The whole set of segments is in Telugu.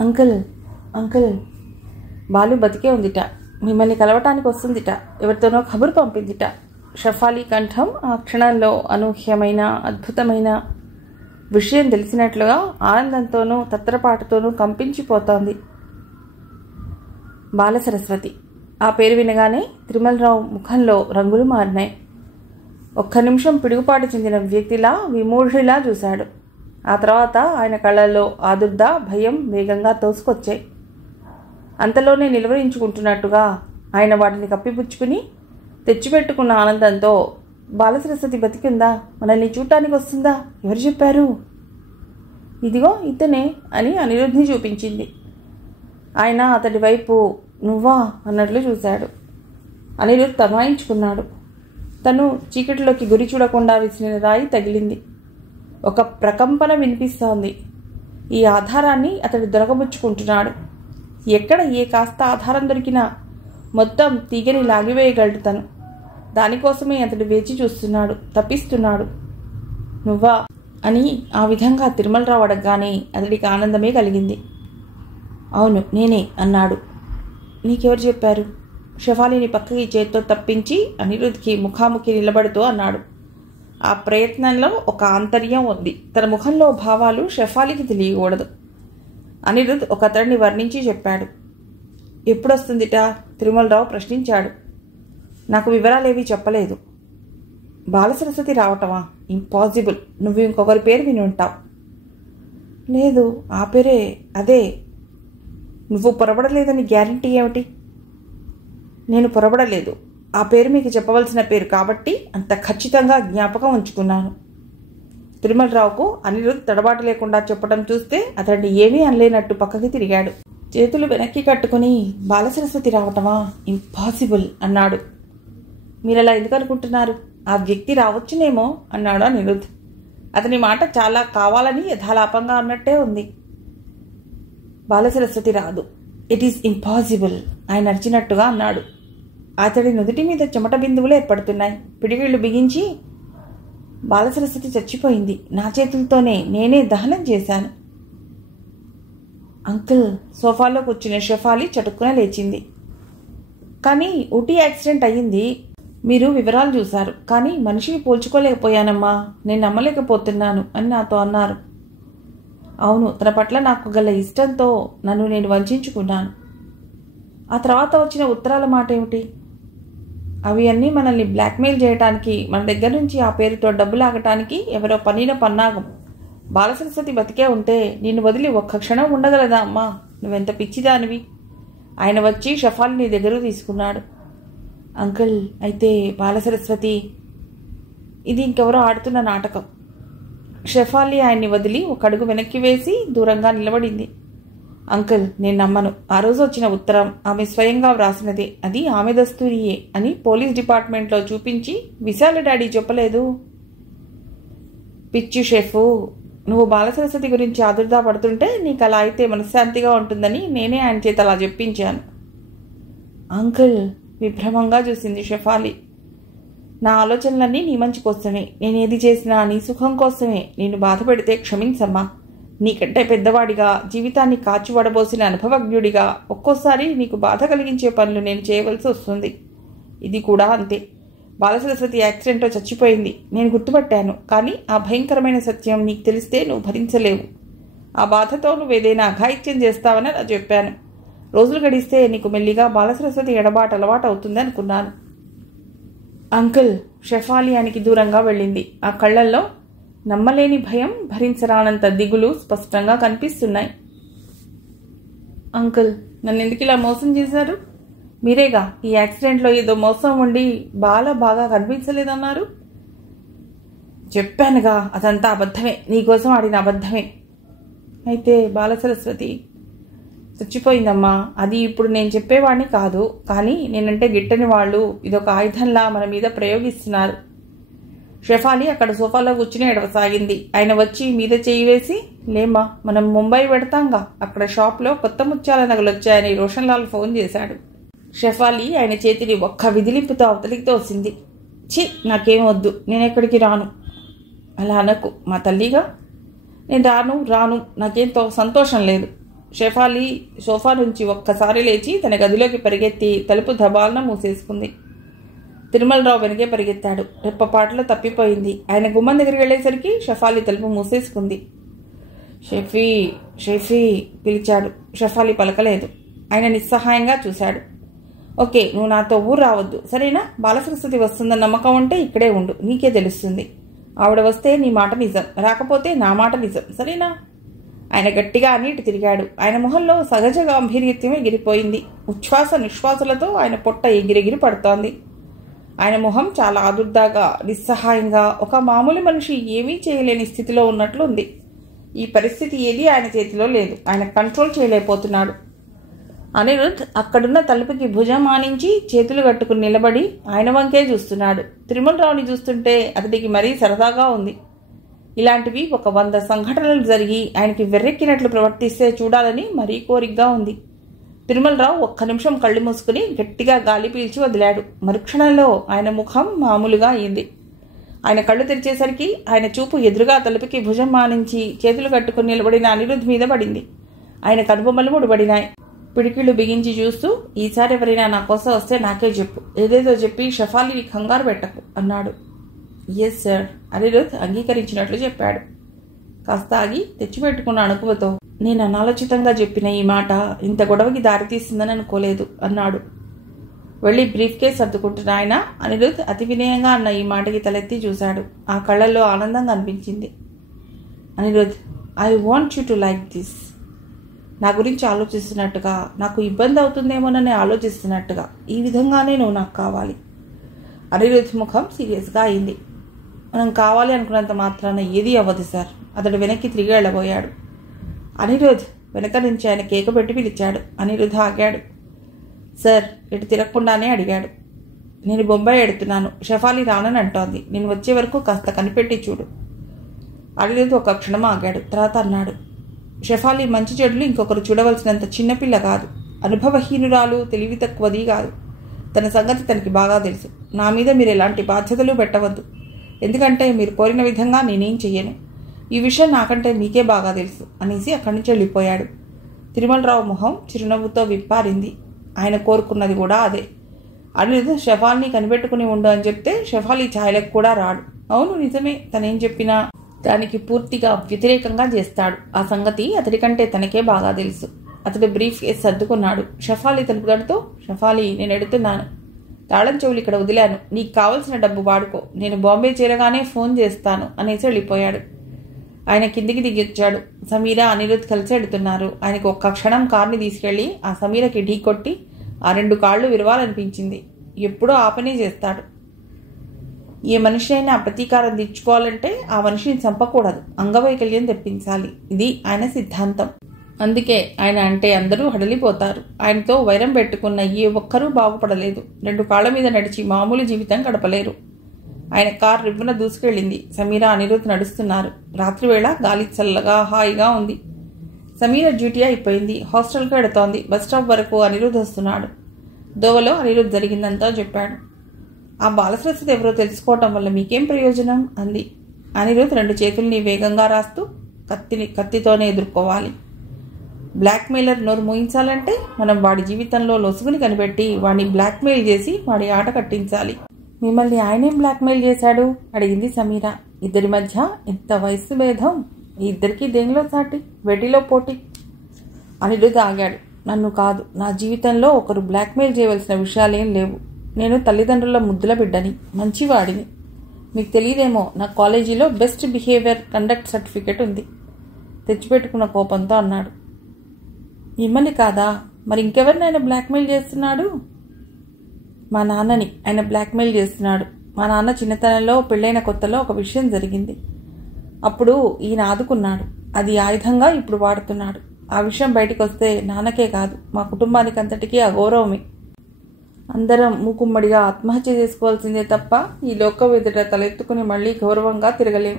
అంకుల్ అంకుల్ బాలు బతికే ఉందిట, మిమ్మల్ని కలవటానికి వస్తుందిట, ఎవరితోనో ఖబరు పంపిందిట. షఫాలి కంఠం ఆ క్షణంలో అనూహ్యమైన అద్భుతమైన విషయం తెలిసినట్లుగా ఆనందంతోనూ తత్రపాటుతోనూ కంపించిపోతోంది. బాలసరస్వతి ఆ పేరు వినగానే తిరుమలరావు ముఖంలో రంగులు మారినాయి. ఒక్క నిమిషం పిడుగుపాటు చెందిన వ్యక్తిలా విమూఢిలా చూశాడు. ఆ తర్వాత ఆయన కళ్ళల్లో ఆదుర్ద భయం వేగంగా తోసుకొచ్చాయి. అంతలోనే నిలువరించుకుంటున్నట్టుగా ఆయన వాటిని కప్పిపుచ్చుకుని తెచ్చిపెట్టుకున్న ఆనందంతో, బాలసరస్వతి బతికిందా, మనల్ని చూడటానికి వస్తుందా, ఎవరు చెప్పారు? ఇదిగో ఇతనే అని అనిరుద్ధిని చూపించింది. ఆయన అతడి వైపు నువ్వా అన్నట్లు చూశాడు. అనిరుద్ధ్ తమాయించుకున్నాడు. తను చీకటిలోకి గురి చూడకుండా విసిరిన రాయి తగిలింది. ఒక ప్రకంపన వినిపిస్తోంది. ఈ ఆధారాన్ని అతడు దొరకబుచ్చుకుంటున్నాడు. ఎక్కడ ఏ కాస్త ఆధారం దొరికినా మొత్తం తీగని లాగివేయగలడు తను. దానికోసమే అతడు వేచి చూస్తున్నాడు, తప్పిస్తున్నాడు. నువ్వా అని ఆ విధంగా తిరుమలరావు అడగగానే అతడికి ఆనందమే కలిగింది. అవును నేనే అన్నాడు. నీకెవరు చెప్పారు? షఫాలిని పక్కకి చేత్తో తప్పించి అనిరుద్ధ్కి ముఖాముఖి నిలబడుతూ అన్నాడు. ఆ ప్రయత్నంలో ఒక ఆంతర్యం ఉంది. తన ముఖంలో భావాలు షఫాలికి తెలియకూడదు. అనిరుద్ధ్ ఒక అతడిని వర్ణించి చెప్పాడు. ఎప్పుడొస్తుందిట? తిరుమలరావు ప్రశ్నించాడు. నాకు వివరాలేవీ చెప్పలేదు. బాలసరస్వతి రావటమా? ఇంపాసిబుల్. నువ్వు ఇంకొకరి పేరు విని ఉంటావు. లేదు, ఆ పేరే. అదే. నువ్వు పొరబడలేదని గ్యారంటీ ఏమిటి? నేను పొరబడలేదు. ఆ పేరు మీకు చెప్పవలసిన పేరు కాబట్టి అంత ఖచ్చితంగా జ్ఞాపకం ఉంచుకున్నాను. తిరుమలరావుకు అనిరుద్ధ్ తడబాటు లేకుండా చెప్పడం చూస్తే అతడిని ఏమీ అనలేనట్టు పక్కకి తిరిగాడు. చేతులు వెనక్కి కట్టుకుని బాలసరస్వతి రావటమా? ఇంపాసిబుల్ అన్నాడు. మీరలా ఎందుకు అనుకుంటున్నారు? ఆ వ్యక్తి రావచ్చునేమో అన్నాడు అనిరుద్ధ్. అతని మాట చాలా కావాలని యథాలాపంగా అన్నట్టే ఉంది. బాలసరస్వతి రాదు. ఇట్ ఈస్ ఇంపాసిబుల్ ఆయన అరిచినట్టుగా అన్నాడు. అతడి నుదుటి మీద చెమట బిందువులు ఏర్పడుతున్నాయి. పిడిగిళ్ళు బిగించి, బాలసరస్వతి చచ్చిపోయింది. నా చేతులతోనే నేనే దహనం చేశాను. అంకుల్ సోఫాలో కూర్చునే షఫాలి చటుక్కున లేచింది. కానీ ఊటీ యాక్సిడెంట్ అయ్యింది. మీరు వివరాలు చూశారు, కానీ మనిషిని పోల్చుకోలేకపోయానమ్మా. నేను నమ్మలేకపోతున్నాను అని నాతో అన్నారు. అవును, తన పట్ల నాకు గల ఇష్టంతో నన్ను నేను వంచుకున్నాను. ఆ తర్వాత వచ్చిన ఉత్తరాల మాట ఏమిటి? అవి అన్నీ మనల్ని బ్లాక్మెయిల్ చేయటానికి, మన దగ్గర నుంచి ఆ పేరుతో డబ్బు లాగటానికి ఎవరో పనిన పన్నాగం. బాలసరస్వతి బతికే ఉంటే నిన్ను వదిలి ఒక్క క్షణం ఉండగలదా అమ్మా? నువ్వెంత పిచ్చిదానివి. ఆయన వచ్చి షఫాలిని దగ్గరకు తీసుకున్నాడు. అంకుల్ అయితే బాలసరస్వతి ఇది ఇంకెవరో ఆడుతున్న నాటకం. షఫాలి ఆయన్ని వదిలి ఒక అడుగు వెనక్కి వేసి దూరంగా నిలబడింది. అంకుల్ నేను నమ్మను. ఆ రోజు వచ్చిన ఉత్తరం ఆమె స్వయంగా వ్రాసినదే. అది ఆమె దస్తూరియే అని పోలీస్ డిపార్ట్మెంట్లో చూపించి విశాల డాడీ చెప్పలేదు. పిచ్చి షెఫు, నువ్వు బాలసరస్వతి గురించి ఆదుర్దా పడుతుంటే నీకు అలా అయితే మనశ్శాంతిగా ఉంటుందని నేనే ఆయన చేత అలా చెప్పించాను. అంకుల్ విభ్రమంగా చూసింది షఫాలి. నా ఆలోచనలన్నీ నీ మంచి కోసమే. నేనేది చేసినా నీ సుఖం కోసమే. నేను బాధ పెడితే క్షమించమ్మా. నీకంటే పెద్దవాడిగా, జీవితాన్ని కాచి వడబోసిన అనుభవజ్ఞుడిగా ఒక్కోసారి నీకు బాధ కలిగించే పనులు నేను చేయవలసి వస్తుంది. ఇది కూడా అంతే. బాలసరస్వతి యాక్సిడెంట్లో చచ్చిపోయింది. నేను గుర్తుపట్టాను. కానీ ఆ భయంకరమైన సత్యం నీకు తెలిస్తే నువ్వు భరించలేవు. ఆ బాధతో నువ్వేదైనా అఘాయిత్యం చేస్తావని అలా చెప్పాను. రోజులు గడిస్తే నీకు మెల్లిగా బాలసరస్వతి ఎడబాటు అలవాటు అవుతుంది అనుకున్నాను. అంకుల్ షఫాలి ఆయనకి దూరంగా వెళ్ళింది. ఆ కళ్ళల్లో నమ్మలేని భయం, భరించరానంత దిగులు స్పష్టంగా కనిపిస్తున్నాయి. అంకుల్ నన్ను ఎందుకు ఇలా మోసం చేశారు? మీరేగా ఈ యాక్సిడెంట్లో ఏదో మోసం ఉండి బాగా కనిపించలేదన్నారు. చెప్పానుగా అదంతా అబద్ధమే. నీకోసం ఆడిన అబద్ధమే. అయితే బాలసరస్వతి చచ్చిపోయిందమ్మా. అది ఇప్పుడు నేను చెప్పేవాడిని కాదు. కానీ నేనంటే గిట్టని వాళ్ళు ఇదొక ఆయుధంలా మన మీద ప్రయోగిస్తున్నారు. షఫాలి అక్కడ సోఫాలో కూర్చుని ఎడవసాగింది. ఆయన వచ్చి మీద చేయి వేసి, లేమ్మా మనం ముంబై పెడతాంగా, అక్కడ షాప్లో కొత్త ముత్యాల నగలు వచ్చాయని రోషన్లాల్ ఫోన్ చేశాడు. షఫాలి ఆయన చేతిని ఒక్క విదిలింపుతో అవతలికి తోసింది. ఛీ నాకేం వద్దు, నేనెక్కడికి రాను. అలా అనకు, మా తల్లిగా. నేను రాను నాకేంతో సంతోషం లేదు. షెఫాలి సోఫా నుంచి ఒక్కసారి లేచి తన గదిలోకి పరిగెత్తి తలుపు దబాలన మూసేసుకుంది. తిరుమలరావు వెనకే పరిగెత్తాడు. రెప్పపాటలో తప్పిపోయింది. ఆయన గుమ్మం దగ్గరికి వెళ్ళేసరికి షెఫాలి తలుపు మూసేసుకుంది. షెఫీ షెఫీ పిలిచాడు. షెఫాలి పలకలేదు. ఆయన నిస్సహాయంగా చూశాడు. ఓకే, నువ్వు నాతో ఊరు రావద్దు, సరేనా? బాలసరస్వతి వస్తుందన్న నమ్మకం ఉంటే ఇక్కడే ఉండు, నీకే తెలుస్తుంది. ఆవిడ వస్తే నీ మాట నిజం, రాకపోతే నా మాట నిజం, సరేనా? ఆయన గట్టిగా అన్నిటి తిరిగాడు. ఆయన మొహంలో సహజ గాంభీర్యత్వం ఎగిరిపోయింది. ఉచ్ఛ్వాస నిశ్వాసలతో ఆయన పొట్ట ఎగిరెగిరి పడుతోంది. ఆయన మొహం చాలా ఆదుర్దాగా, నిస్సహాయంగా, ఒక మామూలు మనిషి ఏమీ చేయలేని స్థితిలో ఉన్నట్లు ఉంది. ఈ పరిస్థితి ఏదీ ఆయన చేతిలో లేదు. ఆయన కంట్రోల్ చేయలేకపోతున్నాడు. అనిరుద్ అక్కడున్న తలుపుకి భుజం ఆనించి చేతులు కట్టుకుని నిలబడి ఆయన వంకే చూస్తున్నాడు. తిరుమలరావుని చూస్తుంటే అతడికి మరీ సరదాగా ఉంది. ఇలాంటివి 100 సంఘటనలు జరిగి ఆయనకి వెర్రెక్కినట్లు ప్రవర్తిస్తే చూడాలని మరీ కోరికగా ఉంది. తిరుమలరావు ఒక్క నిమిషం కళ్ళు మూసుకుని గట్టిగా గాలి పీల్చి వదిలాడు. మరుక్షణంలో ఆయన ముఖం మామూలుగా అయింది. ఆయన కళ్ళు తెరిచేసరికి ఆయన చూపు ఎదురుగా తలుపుకి భుజం మానించి చేతులు కట్టుకుని నిలబడిన అనిరుద్ మీద పడింది. ఆయన కనుబొమ్మలు ముడిపడినాయి. పిడికిళ్ళు బిగించి చూస్తూ, ఈసారి ఎవరైనా నా కోసం వస్తే నాకే చెప్పు, ఏదేదో చెప్పి షెఫాలిని కంగారు పెట్టకు అన్నాడు. ఎస్ సార్, అనిరుద్ అంగీకరించినట్లు చెప్పాడు. కాస్త ఆగి తెచ్చిపెట్టుకున్న అణుకువతో, నేను అనాలోచితంగా చెప్పిన ఈ మాట ఇంత గొడవకి దారితీస్తుందని అనుకోలేదు అన్నాడు. వెళ్ళి బ్రీఫ్ కేస్ సర్దుకుంటున్న ఆయన అనిరుద్ అతి వినయంగా అన్న ఈ మాటకి తలెత్తి చూశాడు. ఆ కళ్ళల్లో ఆనందం కనిపించింది. Anirudh, I want you to like this. నా గురించి ఆలోచిస్తున్నట్టుగా, నాకు ఇబ్బంది అవుతుందేమోనని ఆలోచిస్తున్నట్టుగా, ఈ విధంగానే నువ్వు నాకు కావాలి. అనిరుద్ ముఖం సీరియస్గా అయింది. మనం కావాలి అనుకున్నంత మాత్రాన ఏదీ అవ్వదు సార్. అతడు వెనక్కి తిరిగి వెళ్ళబోయాడు. అనిరుద్ వెనక నుంచి ఆయన కేక పెట్టి పిలిచాడు. అనిరుద్ ఆగాడు. సార్, ఇటు తిరగకుండానే అడిగాడు. నేను బొంబాయి ఎడుతున్నాను, షెఫాలి రానని అంటోంది. నేను వచ్చే వరకు కాస్త కనిపెట్టి చూడు. అనిరుద్ ఒక క్షణం ఆగాడు. తర్వాత అన్నాడు, షెఫాలి మంచి చెడులు ఇంకొకరు చూడవలసినంత చిన్నపిల్ల కాదు. అనుభవహీనురాలు, తెలివి తక్కువది కాదు. తన సంగతి తనకి బాగా తెలుసు. నా మీద మీరు ఎలాంటి బాధ్యతలు పెట్టవద్దు. ఎందుకంటే మీరు కోరిన విధంగా నేనేం చెయ్యను. ఈ విషయం నాకంటే మీకే బాగా తెలుసు అనేసి అక్కడి నుంచి వెళ్ళిపోయాడు. తిరుమలరావు మొహం చిరునవ్వుతో విప్పారింది. ఆయన కోరుకున్నది కూడా అదే. అనిరుద్ షెఫాలిని కనిపెట్టుకుని ఉండు అని చెప్తే షెఫాలి ఛాయలకు కూడా రాడు. అవును, నిజమే. తనేం చెప్పినా దానికి పూర్తిగా వ్యతిరేకంగా చేస్తాడు. ఆ సంగతి అతడికంటే తనకే బాగా తెలుసు. అతడు బ్రీఫ్ కేస్ సర్దుకున్నాడు. షెఫాలి తలుపు తడుతూ, షెఫాలి, నేను ఎడుతున్నాను. తాళం చెవులు ఇక్కడ వదిలాను. నీకు కావలసిన డబ్బు వాడుకో. నేను బాంబే చేరగానే ఫోన్ చేస్తాను అనేసి వెళ్ళిపోయాడు. ఆయన కిందికి దిగొచ్చాడు. సమీర, అనిరుద్ కలిసి ఎడుతున్నారు. ఆయనకు ఒక్క క్షణం కార్ని తీసుకెళ్లి ఆ సమీరకి ఢీ కొట్టి ఆ 2 కాళ్ళు విరవాలనిపించింది. ఎప్పుడో ఆ పనే చేస్తాడు. ఏ మనిషి అయినా ప్రతీకారం తీర్చుకోవాలంటే ఆ మనిషిని చంపకూడదు, అంగవైకల్యం తెప్పించాలి. ఇది ఆయన సిద్ధాంతం. అందుకే ఆయన అంటే అందరూ హడలిపోతారు. ఆయనతో వైరం పెట్టుకున్న ఏ ఒక్కరూ బాగుపడలేదు. 2 కాళ్ల మీద నడిచి మామూలు జీవితం గడపలేరు. ఆయన కారు రివ్వున దూసుకెళ్ళింది. సమీర, అనిరుద్ నడుస్తున్నారు. రాత్రివేళ గాలి చల్లగా హాయిగా ఉంది. సమీర డ్యూటీ అయిపోయింది. హాస్టల్కి వెడుతోంది. బస్టాప్ వరకు అనిరుద్ వస్తున్నాడు. దోవలో అనిరుద్ జరిగిందంతా చెప్పాడు. ఆ బాలసరస్వతి ఎవరో తెలుసుకోవటం వల్ల మీకేం ప్రయోజనం అంది. అనిరుద్ 2 చేతుల్ని వేగంగా రాస్తూ, కత్తితోనే ఎదుర్కోవాలి. బ్లాక్మెయిలర్ నోరు మూయించాలంటే మనం వాడి జీవితంలో లొసుగుని కనిపెట్టి వాడిని బ్లాక్మెయిల్ చేసి వాడి ఆట కట్టించాలి. మిమ్మల్ని ఆయనేం బ్లాక్మెయిల్ చేశాడు అడిగింది సమీర. ఇద్దరి మధ్య ఎంత వయస్సు భేదం! ఇద్దరికీ దేనిలో సాటి, వెటిలో పోటీ. అనిరుద్ ఆగాడు. నన్ను కాదు, నా జీవితంలో ఒకరు బ్లాక్మెయిల్ చేయవలసిన విషయాలేం లేవు. నేను తల్లిదండ్రుల ముద్దుల బిడ్డని, మంచివాడిని. మీకు తెలియదేమో, నా కాలేజీలో బెస్ట్ బిహేవియర్ కండక్ట్ సర్టిఫికెట్ ఉంది. తెచ్చిపెట్టుకున్న కోపంతో అన్నాడు. మిమ్మల్ని కాదా, మరి ఇంకెవరిని ఆయన బ్లాక్మెయిల్ చేస్తున్నాడు? మా నాన్నని ఆయన బ్లాక్మెయిల్ చేస్తున్నాడు. మా నాన్న చిన్నతనంలో పెళ్ళైన కొత్తలో ఒక విషయం జరిగింది. అప్పుడు ఈయన ఆదుకున్నాడు. అది ఆయుధంగా ఇప్పుడు వాడుతున్నాడు. ఆ విషయం బయటకు వస్తే నాన్నకే కాదు, మా కుటుంబానికి అంతటికీ అగౌరవమే. అందరం మూకుమ్మడిగా ఆత్మహత్య చేసుకోవాల్సిందే తప్ప ఈ లోకం ఎదుట తలెత్తుకుని మళ్లీ గౌరవంగా తిరగలేం.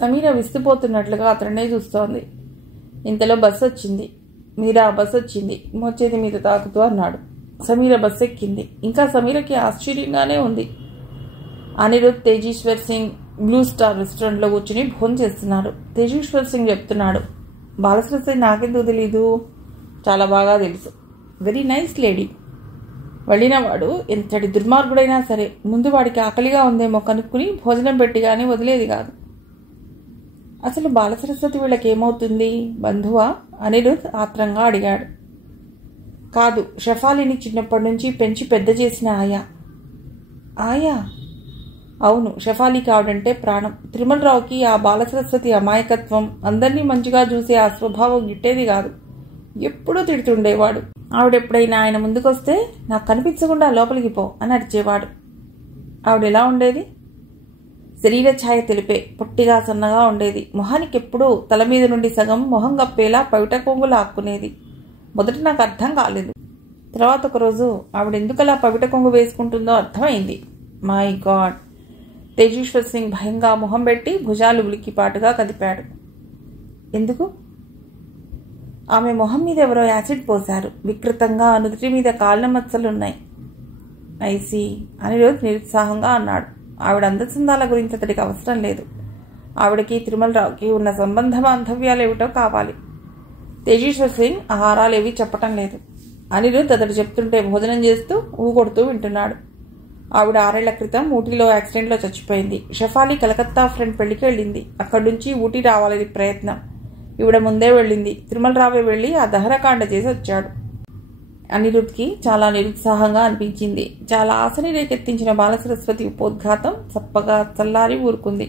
సమీర విస్తుపోతున్నట్లుగా అతన్నే చూస్తోంది. ఇంతలో బస్సు వచ్చింది. మీరా, బస్సు వచ్చింది, మోచేతి మీద తాకుతూ అన్నాడు. సమీర బస్సు ఎక్కింది. ఇంకా సమీరకి ఆశ్చర్యంగానే ఉంది. అనిరుద్, తేజీశ్వర్ సింగ్ బ్లూ స్టార్ రెస్టారెంట్లో కూర్చుని భోజనం చేస్తున్నారు. తేజీశ్వర్ సింగ్ చెప్తున్నాడు, బాలసరస్వతి నాకెందుకు తెలీదు? చాలా బాగా తెలుసు. Very nice lady. వెళ్ళినవాడు ఎంతటి దుర్మార్గుడైనా సరే ముందు వాడికి ఆకలిగా ఉందేమో కనుక్కుని భోజనం పెట్టి కానీ వదిలేది కాదు. అసలు బాలసరస్వతి వీళ్ళకేమవుతుంది? బంధువా? అనిరుద్ ఆత్రంగా అడిగాడు. కాదు, షఫాలిని చిన్నప్పటి నుంచి పెంచి పెద్ద చేసిన ఆయా. ఆయా? అవును, షఫాలికి ఆవిడంటే ప్రాణం. తిరుమలరావుకి ఆ బాలసరస్వతి అమాయకత్వం, అందరినీ మంచిగా చూసే ఆ స్వభావం గిట్టేది కాదు. ఎప్పుడూ తిడుతుండేవాడు. ఆవిడెప్పుడైనా ఆయన ముందుకొస్తే నాకు కనిపించకుండా లోపలికి పో అని అరిచేవాడు. ఆవిడెలా ఉండేది? శరీర ఛాయ తెలిపే, పొట్టిగా సన్నగా ఉండేది. మొహానికి ఎప్పుడూ తల మీద నుండి సగం మొహం కప్పేలా పవిట కొంగులు ఆక్కునేది. మొదట నాకు అర్థం కాలేదు. తర్వాత ఒకరోజు ఆవిడెందుకలా పవిట కొంగు వేసుకుంటుందో అర్థమైంది. My God! తేజేశ్వర్ సింగ్ భయంగా మొహం పెట్టి భుజాలు ఉలిక్కిపాటుగా కదిపాడు. ఎందుకు? ఆమె మొహం మీద ఎవరో యాసిడ్ పోశారు. వికృతంగా నుదుటి మీద కాళ్ళ మచ్చలున్నాయి. ఐసి అనిరుద్ నిరుత్సాహంగా అన్నాడు. ఆవిడ అందచందాల గురించి అతడికి అవసరం లేదు. ఆవిడకి తిరుమలరావుకి ఉన్న సంబంధ బాంధవ్యాలేమిటో కావాలి. తేజేశ్వర్ సింగ్ ఆహారాలేవి చెప్పటం లేదు. అనిరుద్ అతడు చెప్తుంటే భోజనం చేస్తూ ఊగొడుతూ వింటున్నాడు. ఆవిడ 6 ఏళ్ల క్రితం ఊటీలో యాక్సిడెంట్లో చచ్చిపోయింది. షఫాలి కలకత్తా ఫ్రెండ్ పెళ్లికి వెళ్ళింది. అక్కడి నుంచి ఊటీ రావాలని ప్రయత్నం. ఈవిడ ముందే వెళ్ళింది. తిరుమలరావే వెళ్ళి ఆ దహనకాండ చేసి వచ్చాడు. అనిరుద్కి చాలా నిరుత్సాహంగా అనిపించింది. చాలా ఆశని రేకెత్తించిన బాలసరస్వతి ఉపోద్ఘాతం చప్పగా చల్లారి ఊరుకుంది.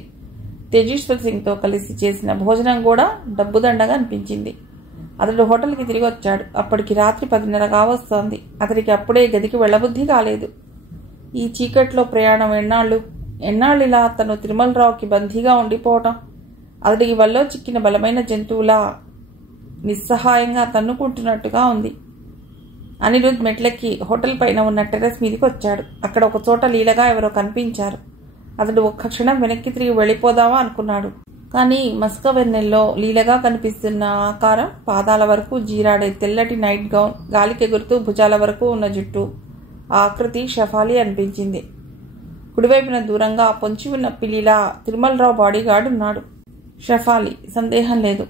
తేజేశ్వర్ సింగ్తో కలిసి చేసిన భోజనం కూడా డబ్బుదండగా అనిపించింది. అతడు హోటల్కి తిరిగి వచ్చాడు. అప్పటికి రాత్రి 10:30 కావస్తోంది. అతడికి అప్పుడే గదికి వెళ్లబుద్ధి కాలేదు. ఈ చీకట్లో ప్రయాణం ఎన్నాళ్ళిలా తను తిరుమలరావుకి బందీగా ఉండిపోవటం? అతడికి వల్లో చిక్కిన బలమైన జంతువులా నిస్సహాయంగా తన్నుకుంటున్నట్టుగా ఉంది. అనిరుద్ మెట్లెక్కి హోటల్ పైన ఉన్న టెర్రస్ మీదకి వచ్చాడు. అక్కడ ఒక చోట లీలగా ఎవరో కనిపించారు. అతడు ఒక్క క్షణం వెనక్కి తిరిగి వెళ్ళిపోదామా అనుకున్నాడు. కానీ మస్క వెన్నెల్లో లీలగా కనిపిస్తున్న ఆకారం, పాదాల వరకు జీరాడే తెల్లటి నైట్ గౌన్, గాలికెగురుతూ భుజాల వరకు ఉన్న జుట్టు, ఆ ఆకృతి షఫాలి అనిపించింది. కుడివైపున దూరంగా పొంచి ఉన్న పిల్లిలా తిరుమలరావు బాడీగార్డ్ ఉన్నాడు. షఫాలి, సందేహం లేదు.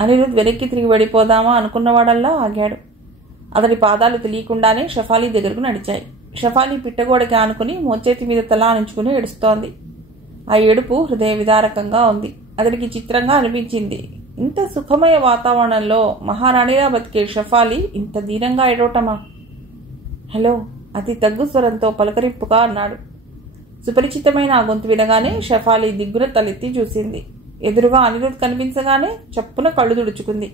అనిరుద్ వెనక్కి తిరిగి వెళ్ళిపోదామా అనుకున్నవాడల్లా ఆగాడు. అతడి పాదాలు తెలియకుండానే షఫాలి దగ్గరకు నడిచాయి. షఫాలి పిట్టగోడకి ఆనుకుని మోచేతి మీద తల ఆనుంచుకుని ఏడుస్తోంది. ఆ ఏడుపు హృదయ విదారకంగా ఉంది. అతడికి చిత్రంగా అనిపించింది. ఇంత సుఖమయ వాతావరణంలో మహారాణిలా బతికే షఫాలి ఇంత దీనంగా ఏడవటమా? హలో, అతి తగ్గు స్వరంతో పలకరింపుగా అన్నాడు. సుపరిచితమైన ఆ గొంతు వినగానే షఫాలి దిగ్గున తలెత్తి చూసింది. ఎదురుగా అనిరుద్ కనిపించగానే చప్పున కళ్ళు తుడుచుకుంది.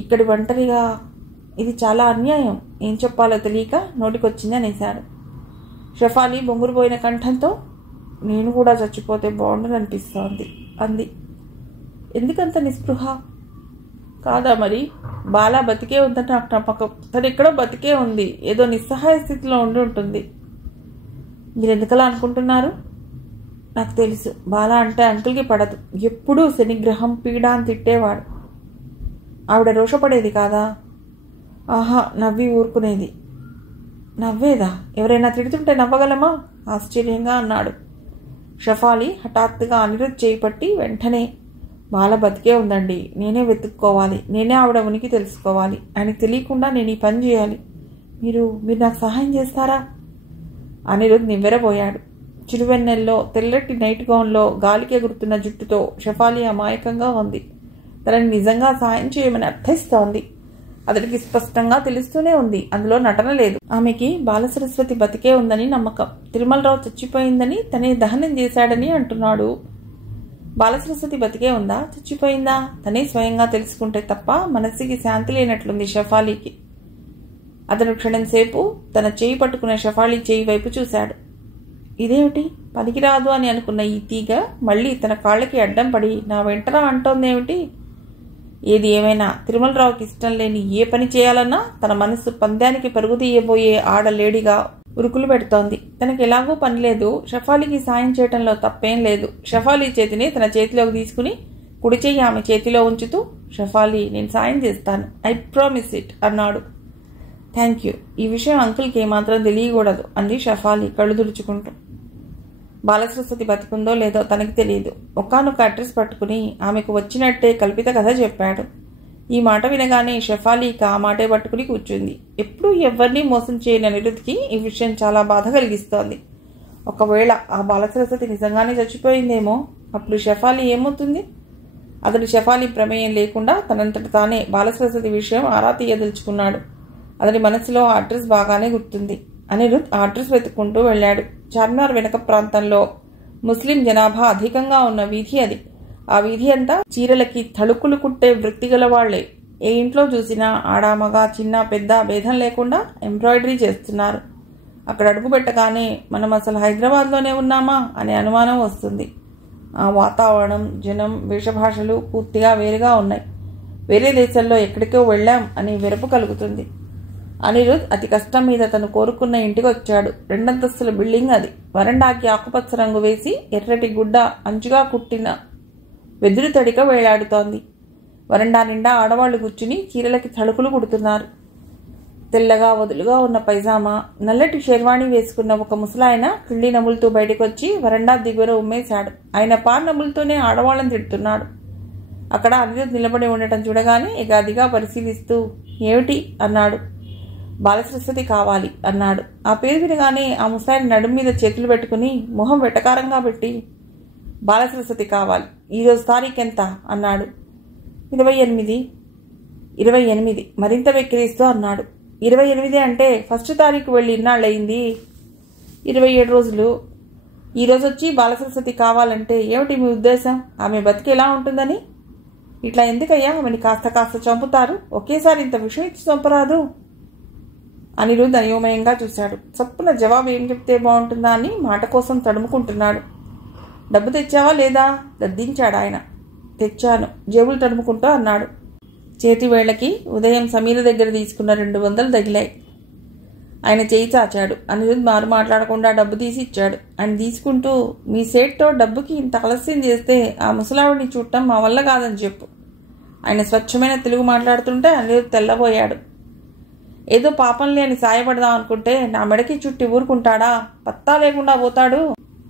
ఇక్కడి ఒంటరిగా, ఇది చాలా అన్యాయం. ఏం చెప్పాలో తెలియక నోటికొచ్చింది అనేశాడు. షఫాలి బొంగురుపోయిన కంఠంతో, నేను కూడా చచ్చిపోతే బాగుండదనిపిస్తోంది అంది. ఎందుకంత నిస్పృహ? కాదా మరి? బాలా బతికే ఉందని నాకు నమ్మకం. తను ఎక్కడో బతికే ఉంది. ఏదో నిస్సహాయ స్థితిలో ఉండి ఉంటుంది. మీరెందుకలా అనుకుంటున్నారు? నాకు తెలుసు. బాలా అంటే అంకుల్కి పడదు. ఎప్పుడూ శనిగ్రహం, పీడ అని తిట్టేవాడు. ఆవిడ రోషపడేది కాదా? ఆహా, నవ్వి ఊరుకునేది. నవ్వేదా? ఎవరైనా తిడుతుంటే నవ్వగలమా? ఆశ్చర్యంగా అన్నాడు. షఫాలి హఠాత్తుగా అనిరుద్ చేయి పట్టి వెంటనే, బాల బతికే ఉందండి. నేనే వెతుక్కోవాలి. నేనే ఆవిడ ఉనికి తెలుసుకోవాలి. ఆయనకు తెలియకుండా నేను ఈ పని చేయాలి. మీరు నాకు సహాయం చేస్తారా? అనిరుద్ నివ్వెరపోయాడు. చిరువెన్నెల్లో తెల్లటి నైట్ గౌన్లో గాలికి ఎగురుతున్న జుట్టుతో షఫాలి అమాయకంగా ఉంది. తనని నిజంగా సాయం చేయమని అర్థిస్తోంది. అతడికి స్పష్టంగా తెలుస్తూనే ఉంది. అందులో నటన లేదు. ఆమెకి బాలసరస్వతి బతికే ఉందని నమ్మకం. తిరుమలరావు చచ్చిపోయిందని, తనే దహనం చేశాడని అంటున్నాడు. బాలసరస్వతి బతికే ఉందా, చచ్చిపోయిందా? తనే స్వయంగా తెలుసుకుంటే తప్ప మనస్సుకి శాంతి లేనట్లుంది షఫాలీకి. అతను క్షణంసేపు తన చేయి పట్టుకున్న షఫాలి చేయి వైపు చూశాడు. ఇదేమిటి, పనికిరాదు అని అనుకున్న ఈ తీగ మళ్ళీ తన కాళ్ళకి అడ్డం పడి నా వెంటరా అంటోందేమిటి? ఏది ఏమైనా తిరుమలరావుకి ఇష్టం లేని ఏ పని చేయాలన్నా తన మనసు పందానికి పరుగు తీయబోయే ఆడలేడిగా ఉరుకులు పెడుతోంది. తనకి ఎలాగూ పని లేదు. షఫాలికి సాయం చేయటంలో తప్పేం లేదు. షఫాలి చేతిని తన చేతిలోకి తీసుకుని కుడి చెయ్యి ఆమె చేతిలో ఉంచుతూ, షఫాలి, నేను సాయం చేస్తాను, ఐ ప్రామిస్ ఇట్ అన్నాడు. Thank you. ఈ విషయం అంకుల్కి ఏమాత్రం తెలియకూడదు అంది షఫాలి కళ్ళు తుడుచుకుంటూ. బాలసరస్వతి బతికుందో లేదో తనకి తెలియదు. ఒకానొక అడ్రస్ పట్టుకుని ఆమెకు వచ్చినట్టే కల్పిత కథ చెప్పాడు. ఈ మాట వినగానే షెఫాలి ఇక ఆ మాటే పట్టుకుని కూర్చుంది. ఎప్పుడూ ఎవరినీ మోసం చేయని అనిరుద్ధ్కి ఈ విషయం చాలా బాధ కలిగిస్తోంది. ఒకవేళ ఆ బాలసరస్వతి నిజంగానే చచ్చిపోయిందేమో, అప్పుడు షెఫాలి ఏమవుతుంది? అతడు షెఫాలి ప్రమేయం లేకుండా తనంతట తానే బాలసరస్వతి విషయం ఆరా తీయదలుచుకున్నాడు. అతని మనసులో ఆ అడ్రస్ బాగానే గుర్తుంది. అనిరుద్ ఆ అడ్రస్ వెతుక్కుంటూ వెళ్ళాడు. చార్మినార్ వెనక ప్రాంతంలో ముస్లిం జనాభా అధికంగా ఉన్న వీధి అది. ఆ వీధి అంతా చీరలకి తళుకులు కుట్టే వృత్తి గల వాళ్లే. ఏ ఇంట్లో చూసినా ఆడా మగ చిన్న పెద్ద భేదం లేకుండా ఎంబ్రాయిడరీ చేస్తున్నారు. అక్కడ అడుగు పెట్టగానే మనం అసలు హైదరాబాద్లోనే ఉన్నామా అనే అనుమానం వస్తుంది. ఆ వాతావరణం, జనం, వేషభాషలు పూర్తిగా వేరుగా ఉన్నాయి. వేరే దేశాల్లో ఎక్కడికో వెళ్ళాం అని వెరపు కలుగుతుంది. అనిరుద్ అతి కష్టం మీద తను కోరుకున్న ఇంటికి వచ్చాడు. 2 అంతస్తుల బిల్డింగ్ అది. వరండాకి ఆకుపచ్చ రంగు వేసి ఎర్రటి గుడ్డ అంచుగా కుట్టిన వెదురు తడిక వేలాడుతోంది. వరండా నిండా ఆడవాళ్లు కూర్చుని చీరలకి తళుకులు కుడుతున్నారు. తెల్లగా వదులుగా ఉన్న పైజామా, నల్లటి షెర్వాణి వేసుకున్న ఒక ముసలాయన కిళ్ళి నములుతూ బయటకొచ్చి వరండా దిగువన ఉమ్మేశాడు. ఆయన నములుతూనే ఆడవాళ్ళని తిడుతున్నాడు. అక్కడ అనిరుద్ నిలబడి ఉండటం చూడగానే ఎగాదిగా పరిశీలిస్తూ ఏమిటి అన్నాడు. బాలసరస్వతి కావాలి అన్నాడు. ఆ పేరు వినగానే ఆ ముసలాయన నడుము మీద చేతులు పెట్టుకుని మొహం వెటకారంగా పెట్టి బాలసరస్వతి కావాలి, ఈరోజు తారీఖెంత అన్నాడు. 28. 28 మరింత వెక్కిరిస్తూ అన్నాడు. 28 అంటే ఫస్ట్ తారీఖు వెళ్ళి ఇన్నాళ్ళయింది. 27 రోజులు. ఈరోజు వచ్చి బాలసరస్వతి కావాలంటే ఏమిటి మీ ఉద్దేశం? ఆమె బతికి ఎలా ఉంటుందని? ఇట్లా ఎందుకయ్యా ఆమెని కాస్త కాస్త చంపుతారు? ఒకేసారి ఇంత విషయం ఇచ్చి చంపరాదు. అనిరుద్ అయోమయంగా చూశాడు. చప్పున జవాబు ఏం చెప్తే బాగుంటుందా అని మాట కోసం తడుముకుంటున్నాడు. డబ్బు తెచ్చావా లేదా? గద్దించాడు ఆయన. తెచ్చాను, జేబులు తడుముకుంటూ అన్నాడు. చేతి వేళ్లకి ఉదయం సమీర దగ్గర తీసుకున్న 200 తగిలాయి. ఆయన చేయి చాచాడు. అనిరుద్ మారు మాట్లాడకుండా డబ్బు తీసి ఇచ్చాడు. ఆయన తీసుకుంటూ, మీ సేట్తో డబ్బుకి ఇంత ఆలస్యం చేస్తే ఆ ముసలావిడిని చూడటం మా వల్ల కాదని చెప్పు. ఆయన స్వచ్ఛమైన తెలుగు మాట్లాడుతుంటే అనిరుద్ తెల్లబోయాడు. ఏదో పాపం లేని సాయపడదాం అనుకుంటే నా మెడకి చుట్టి ఊరుకుంటాడా? పత్తా లేకుండా పోతాడు.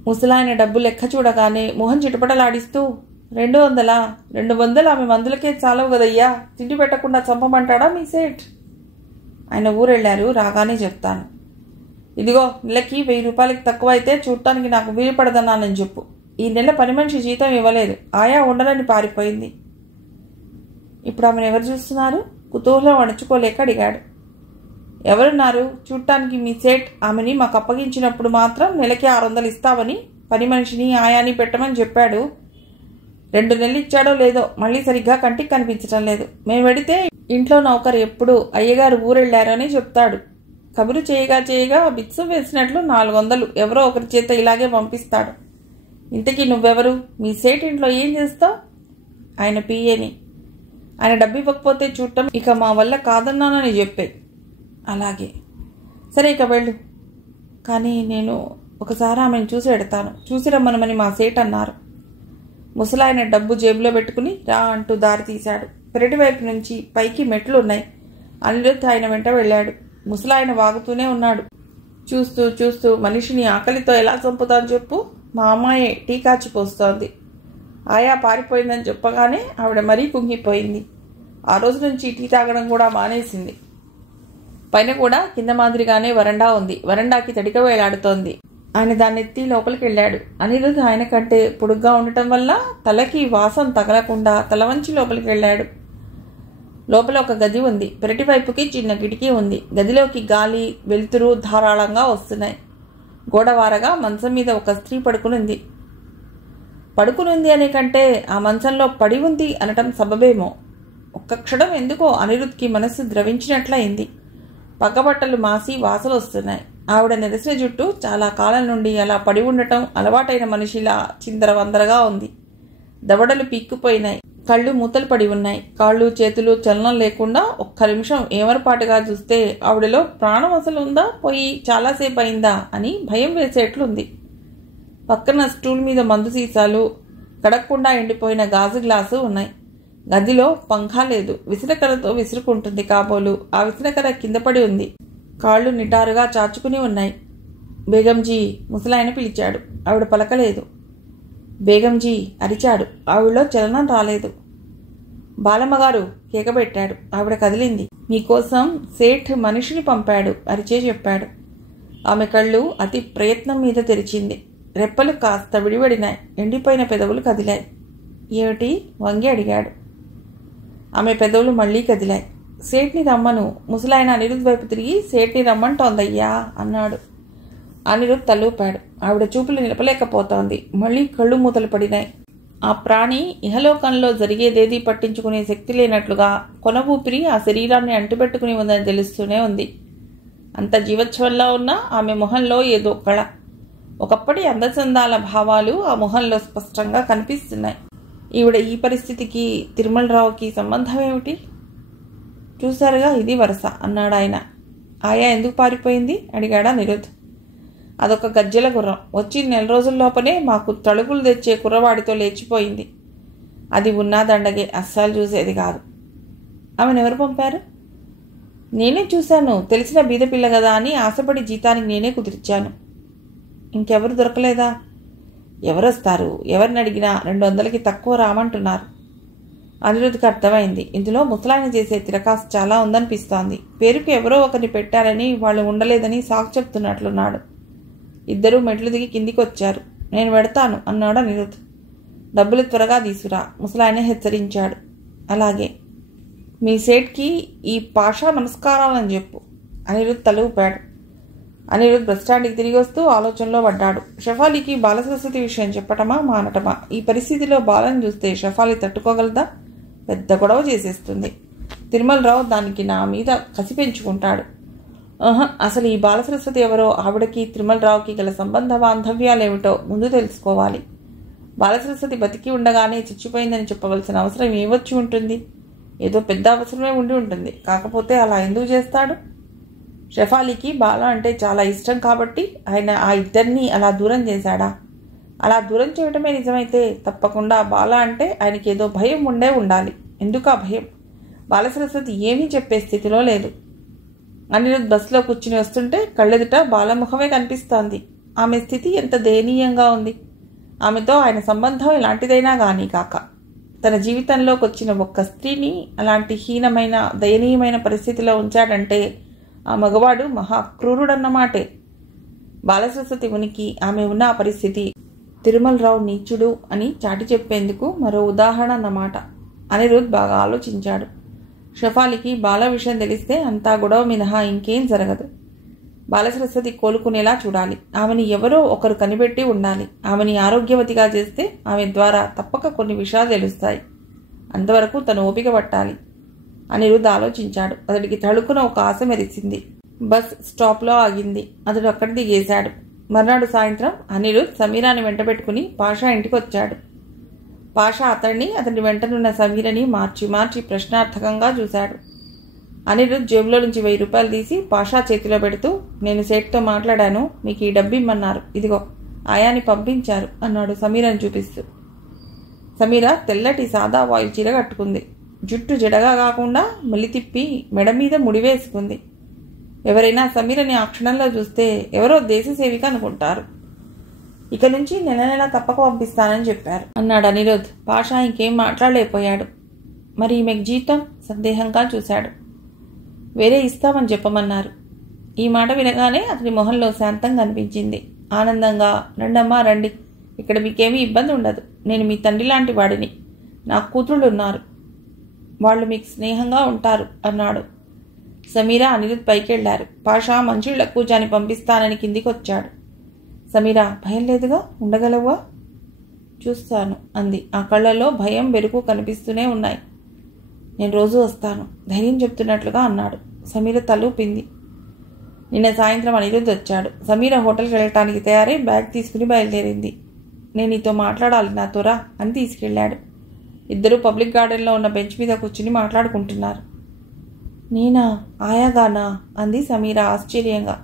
ముసలాయన డబ్బు లెక్క చూడగానే మొహం చిటపటలాడిస్తూ 200? 200 ఆమె మందులకే చాలవు కదయ్యా, తిండి పెట్టకుండా చంపమంటాడా మీ సేట్? ఆయన ఊరెళ్ళారు, రాగానే చెప్తాను. ఇదిగో నెలకి 1000 రూపాయలకి తక్కువ అయితే చూడటానికి నాకు వీలు పడదన్నానని చెప్పు. ఈ నెల పని మనిషి జీతం ఇవ్వలేదు, ఆయా ఉండనని పారిపోయింది. ఇప్పుడు ఆమెను ఎవరు చూస్తున్నారు? కుతూహలం అణుచుకోలేక అడిగాడు. ఎవరున్నారు? చూడటానికి మీ సేట్ ఆమెని మాకు అప్పగించినప్పుడు మాత్రం నెలకి 600 ఇస్తావని పని మనిషిని ఆయాని పెట్టమని చెప్పాడు. 2 నెలలు ఇచ్చాడో లేదో మళ్ళీ సరిగ్గా కంటికి కనిపించటం లేదు. మేము వెడితే ఇంట్లో నౌకరు ఎప్పుడు అయ్యగారు ఊరెళ్ళారని చెప్తాడు. కబురు చేయగా బిత్సం వేసినట్లు 400 ఎవరో ఒకరి చేత ఇలాగే పంపిస్తాడు. ఇంతకీ నువ్వెవరు? మీ సేట్ ఇంట్లో ఏం చేస్తావు? ఆయన పిఏని. ఆయన డబ్బు ఇవ్వకపోతే చూడటం ఇక మా వల్ల కాదన్నానని చెప్పే. అలాగే, సరే ఇక వెళ్ళు. కానీ నేను ఒకసారి ఆమెను చూసి పెడతాను, చూసి రమ్మనమని మా సేట్ అన్నారు. ముసలాయన డబ్బు జేబులో పెట్టుకుని రా అంటూ దారి తీశాడు. పెరటి వైపు నుంచి పైకి మెట్లు ఉన్నాయి. అనిరుద్ ఆయన వెంట వెళ్ళాడు. ముసలాయన వాగుతూనే ఉన్నాడు. చూస్తూ చూస్తూ మనిషిని ఆకలితో ఎలా చంపుతాను చెప్పు? మా అమ్మాయి టీ కాచి పోస్తోంది. ఆయా పారిపోయిందని చెప్పగానే ఆవిడ మరీ కుంగిపోయింది. ఆ రోజు నుంచి టీ తాగడం కూడా మానేసింది. పైన కూడా కింద మాదిరిగానే వరండా ఉంది. వరండాకి తడిక వేలాడుతోంది. ఆయన దాన్నెత్తి లోపలికి వెళ్ళాడు. అనిరుద్ ఆయన కంటే పొడుగ్గా ఉండటం వల్ల తలకి వాసం తగలకుండా తలవంచి లోపలికి వెళ్ళాడు. లోపల ఒక గది ఉంది. పెరటి వైపుకి చిన్న కిటికీ ఉంది. గదిలోకి గాలి, వెలుతురు ధారాళంగా వస్తున్నాయి. గోడవారగా మంచం మీద ఒక స్త్రీ పడుకునుంది. పడుకునుంది అనే కంటే ఆ మంచంలో పడి ఉంది అనటం సబబేమో. ఒక్క క్షణం ఎందుకో అనిరుద్కి మనస్సు ద్రవించినట్లయింది. పగ్గబట్టలు మాసి వాసలు వస్తున్నాయి. ఆవిడ నెరసిన జుట్టు చాలా కాలం నుండి అలా పడి ఉండటం అలవాటైన మనిషిలా చిందరవందరగా ఉంది. దవడలు పీక్కుపోయినాయి. కళ్ళు మూతలు పడి ఉన్నాయి. కాళ్ళు చేతులు చలనం లేకుండా ఒక్క నిమిషం ఏమరపాటుగా చూస్తే ఆవిడలో ప్రాణం అసలు ఉందా, పోయి చాలాసేపు అయిందా అని భయం వేసేట్లుంది. పక్కన స్టూల్ మీద మందు సీసాలు, కడక్కుండా ఎండిపోయిన గాజు గ్లాసు ఉన్నాయి. గదిలో పంఖా లేదు. విసనకరతో విసురుకుంటుంది కాబోలు. ఆ విసనకర కింద పడి ఉంది. కాళ్ళు నిటారుగా చాచుకుని ఉన్నాయి. బేగంజీ ముసలాయన పిలిచాడు. ఆవిడ పలకలేదు. బేగంజీ అరిచాడు. ఆవిడలో చలనం రాలేదు. బాలమ్మగారు కేకబెట్టాడు. ఆవిడ కదిలింది. మీకోసం సేఠ్ మనిషిని పంపాడు అరిచే చెప్పాడు. ఆమె కళ్ళు అతి ప్రయత్నం మీద తెరిచింది. రెప్పలు కాస్త విడివడినాయి. ఎండిపోయిన పెదవులు కదిలాయి. ఏమిటి? వంగి అడిగాడు. ఆమె పెదవులు మళ్లీ కదిలాయి. సేట్ని రమ్మను. ముసలాయన అనిరుద్ వైపు తిరిగి సేట్ని రమ్మంటోందయ్యా అన్నాడు. అనిరుద్ తలూపాడు. ఆవిడ చూపులు నిలపలేకపోతోంది. మళ్లీ కళ్ళు మూతలు పడినాయి. ఆ ప్రాణి ఇహలోకంలో జరిగేదేదీ పట్టించుకునే శక్తి లేనట్లుగా కొన ఊపిరి ఆ శరీరాన్ని అంటిపెట్టుకుని ఉందని తెలుస్తూనే ఉంది. అంత జీవోత్సవంలో ఉన్న ఆమె మొహంలో ఏదో కళ. ఒకప్పటి అందచందాల భావాలు ఆ మొహంలో స్పష్టంగా కనిపిస్తున్నాయి. ఈవిడ ఈ పరిస్థితికి తిరుమలరావుకి సంబంధం ఏమిటి? చూశారుగా, ఇది వరస అన్నాడు ఆయన. ఆయా ఎందుకు పారిపోయింది అడిగాడా అనిరుద్. అదొక గజ్జెల గుర్రం. వచ్చి 4 రోజుల్లోపనే మాకు తలుపులు తెచ్చే కుర్రవాడితో లేచిపోయింది. అది ఉన్నా దండగే, అస్సలు చూసేది కాదు. ఆమెనెవరు పంపారు? నేనే చూశాను. తెలిసిన బీదపిల్ల కదా అని ఆశపడి జీతానికి నేనే కుదిర్చాను. ఇంకెవరు దొరకలేదా? ఎవరొస్తారు? ఎవరిని అడిగినా 200కి తక్కువ రామంటున్నారు. అనిరుద్ధ్కి అర్థమైంది. ఇందులో ముసలాయన చేసే తిరకాసు చాలా ఉందనిపిస్తోంది. పేరుకు ఎవరో ఒకరిని పెట్టారని వాళ్ళు ఉండలేదని సాకు చెప్తున్నట్లున్నాడు. ఇద్దరూ మెట్లు దిగి కిందికి వచ్చారు. నేను వెడతాను అన్నాడు అనిరుద్. డబ్బులు త్వరగా తీసుకురా ముసలాయన హెచ్చరించాడు. అలాగే. మీ సేట్కి ఈ పాషా నమస్కారాలని చెప్పు. అనిరుద్ తల ఊపాడు. అనిరుద్ బస్టాండ్కి తిరిగి వస్తూ ఆలోచనలో పడ్డాడు. షఫాలీకి బాలసరస్వతి విషయం చెప్పటమా మానటమా? ఈ పరిస్థితిలో బాలను చూస్తే షఫాలి తట్టుకోగలదా? పెద్ద గొడవ చేసేస్తుంది. తిరుమలరావు దానికి నా మీద కసి పెంచుకుంటాడు. అసలు ఈ బాలసరస్వతి ఎవరో, ఆవిడకి తిరుమలరావుకి గల సంబంధ బాంధవ్యాలేమిటో ముందు తెలుసుకోవాలి. బాలసరస్వతి బతికి ఉండగానే చచ్చిపోయిందని చెప్పవలసిన అవసరం ఏమొచ్చి ఉంటుంది? ఏదో పెద్ద అవసరమే ఉండి ఉంటుంది. కాకపోతే అలా ఎందుకు చేస్తాడు? షఫాలీకి బాల అంటే చాలా ఇష్టం కాబట్టి ఆయన ఆ ఇద్దరినీ అలా దూరం చేశాడా? అలా దూరం చేయటమే నిజమైతే తప్పకుండా బాల అంటే ఆయనకి ఏదో భయం ఉండే ఉండాలి. ఎందుకు ఆ భయం? బాలసరస్వతి ఏమీ చెప్పే స్థితిలో లేదు. అనిరుద్ బస్సులో కూర్చుని వస్తుంటే కళ్ళెదుట బాలముఖమే కనిపిస్తోంది. ఆమె స్థితి ఎంత దయనీయంగా ఉంది. ఆమెతో ఆయన సంబంధం ఎలాంటిదైనా కానీ కాక తన జీవితంలోకి వచ్చిన ఒక్క స్త్రీని అలాంటి హీనమైన దయనీయమైన పరిస్థితిలో ఉంచాడంటే ఆ మగవాడు మహా క్రూరుడన్నమాటే. బాలసరస్వతి ఉనికి, ఆమె ఉన్న ఆ పరిస్థితి తిరుమలరావు నీచుడు అని చాటి చెప్పేందుకు మరో ఉదాహరణ అన్నమాట. అనిరుద్ బాగా ఆలోచించాడు. షఫాలికి బాల విషయం తెలిస్తే అంతా గొడవ మినహా ఇంకేం జరగదు. బాలసరస్వతి కోలుకునేలా చూడాలి. ఆమెని ఎవరో ఒకరు కనిపెట్టి ఉండాలి. ఆమెని ఆరోగ్యవతిగా చేస్తే ఆమె ద్వారా తప్పక కొన్ని విషయాలు తెలుస్తాయి. అంతవరకు తను ఓపిక పట్టాలి. అనిరుద్ ఆలోచించాడు. అతడికి తళుకున ఒక ఆశ మెరిసింది. బస్ స్టాప్లో ఆగింది. అతడు అక్కడ దిగేశాడు. మర్నాడు సాయంత్రం అనిరుద్ సమీరాని వెంటబెట్టుకుని పాషా ఇంటికి వచ్చాడు. పాషా అతని వెంటనున్న సమీరని మార్చి మార్చి ప్రశ్నార్థకంగా చూశాడు. అనిరుద్ జేబులో నుంచి 1000 రూపాయలు తీసి పాషా చేతిలో పెడుతూ, నేను సేట్తో మాట్లాడాను, మీకు ఈ డబ్బు ఇమ్మన్నారు, ఇదిగో ఆయాని పంపించారు అన్నాడు సమీరని చూపిస్తూ. సమీర తెల్లటి సాదా వాయిల్ చీర కట్టుకుంది. జుట్టు జడగా కాకుండా మళ్ళీ తిప్పి మెడ మీద ముడివేసుకుంది. ఎవరైనా సమీరని ఆ క్షణంలో చూస్తే ఎవరో దేశ సేవిక అనుకుంటారు. ఇక నుంచి నెల నెల తప్పక పంపిస్తానని చెప్పారు అన్నాడు అనిరుద్. పాషా ఇంకేం మాట్లాడలేకపోయాడు. మరి ఈమెకు జీతం? సందేహంగా చూశాడు. వేరే ఇస్తామని చెప్పమన్నారు. ఈ మాట వినగానే అతని మొహంలో శాంతం కనిపించింది. ఆనందంగా, రండమ్మా రండి, ఇక్కడ మీకేమీ ఇబ్బంది ఉండదు. నేను మీ తండ్రి లాంటి వాడిని. నాకు కూతుళ్ళు ఉన్నారు, వాళ్ళు మీకు స్నేహంగా ఉంటారు అన్నాడు. సమీర అనిరుద్ పైకెళ్లారు. పాషా మంచిళ్ళ కూజాని పంపిస్తానని కిందికి వచ్చాడు. సమీర, భయం లేదుగా, ఉండగలవుగా? చూస్తాను అంది. ఆ కళ్ళల్లో భయం బెరుకు కనిపిస్తూనే ఉన్నాయి. నేను రోజూ వస్తాను, ధైర్యం చెప్తున్నట్లుగా అన్నాడు. సమీర తలూపింది. నిన్న సాయంత్రం అనిరుద్ వచ్చాడు. సమీర హోటల్కి వెళ్ళటానికి తయారై బ్యాగ్ తీసుకుని బయలుదేరింది. నేను నీతో మాట్లాడాలి నాతోరా అని తీసుకెళ్లాడు. ఇద్దరూ పబ్లిక్ గార్డెన్లో ఉన్న బెంచ్ మీద కూర్చుని మాట్లాడుకుంటున్నారు. నేనా? ఆయాగానా అంది సమీర ఆశ్చర్యంగా.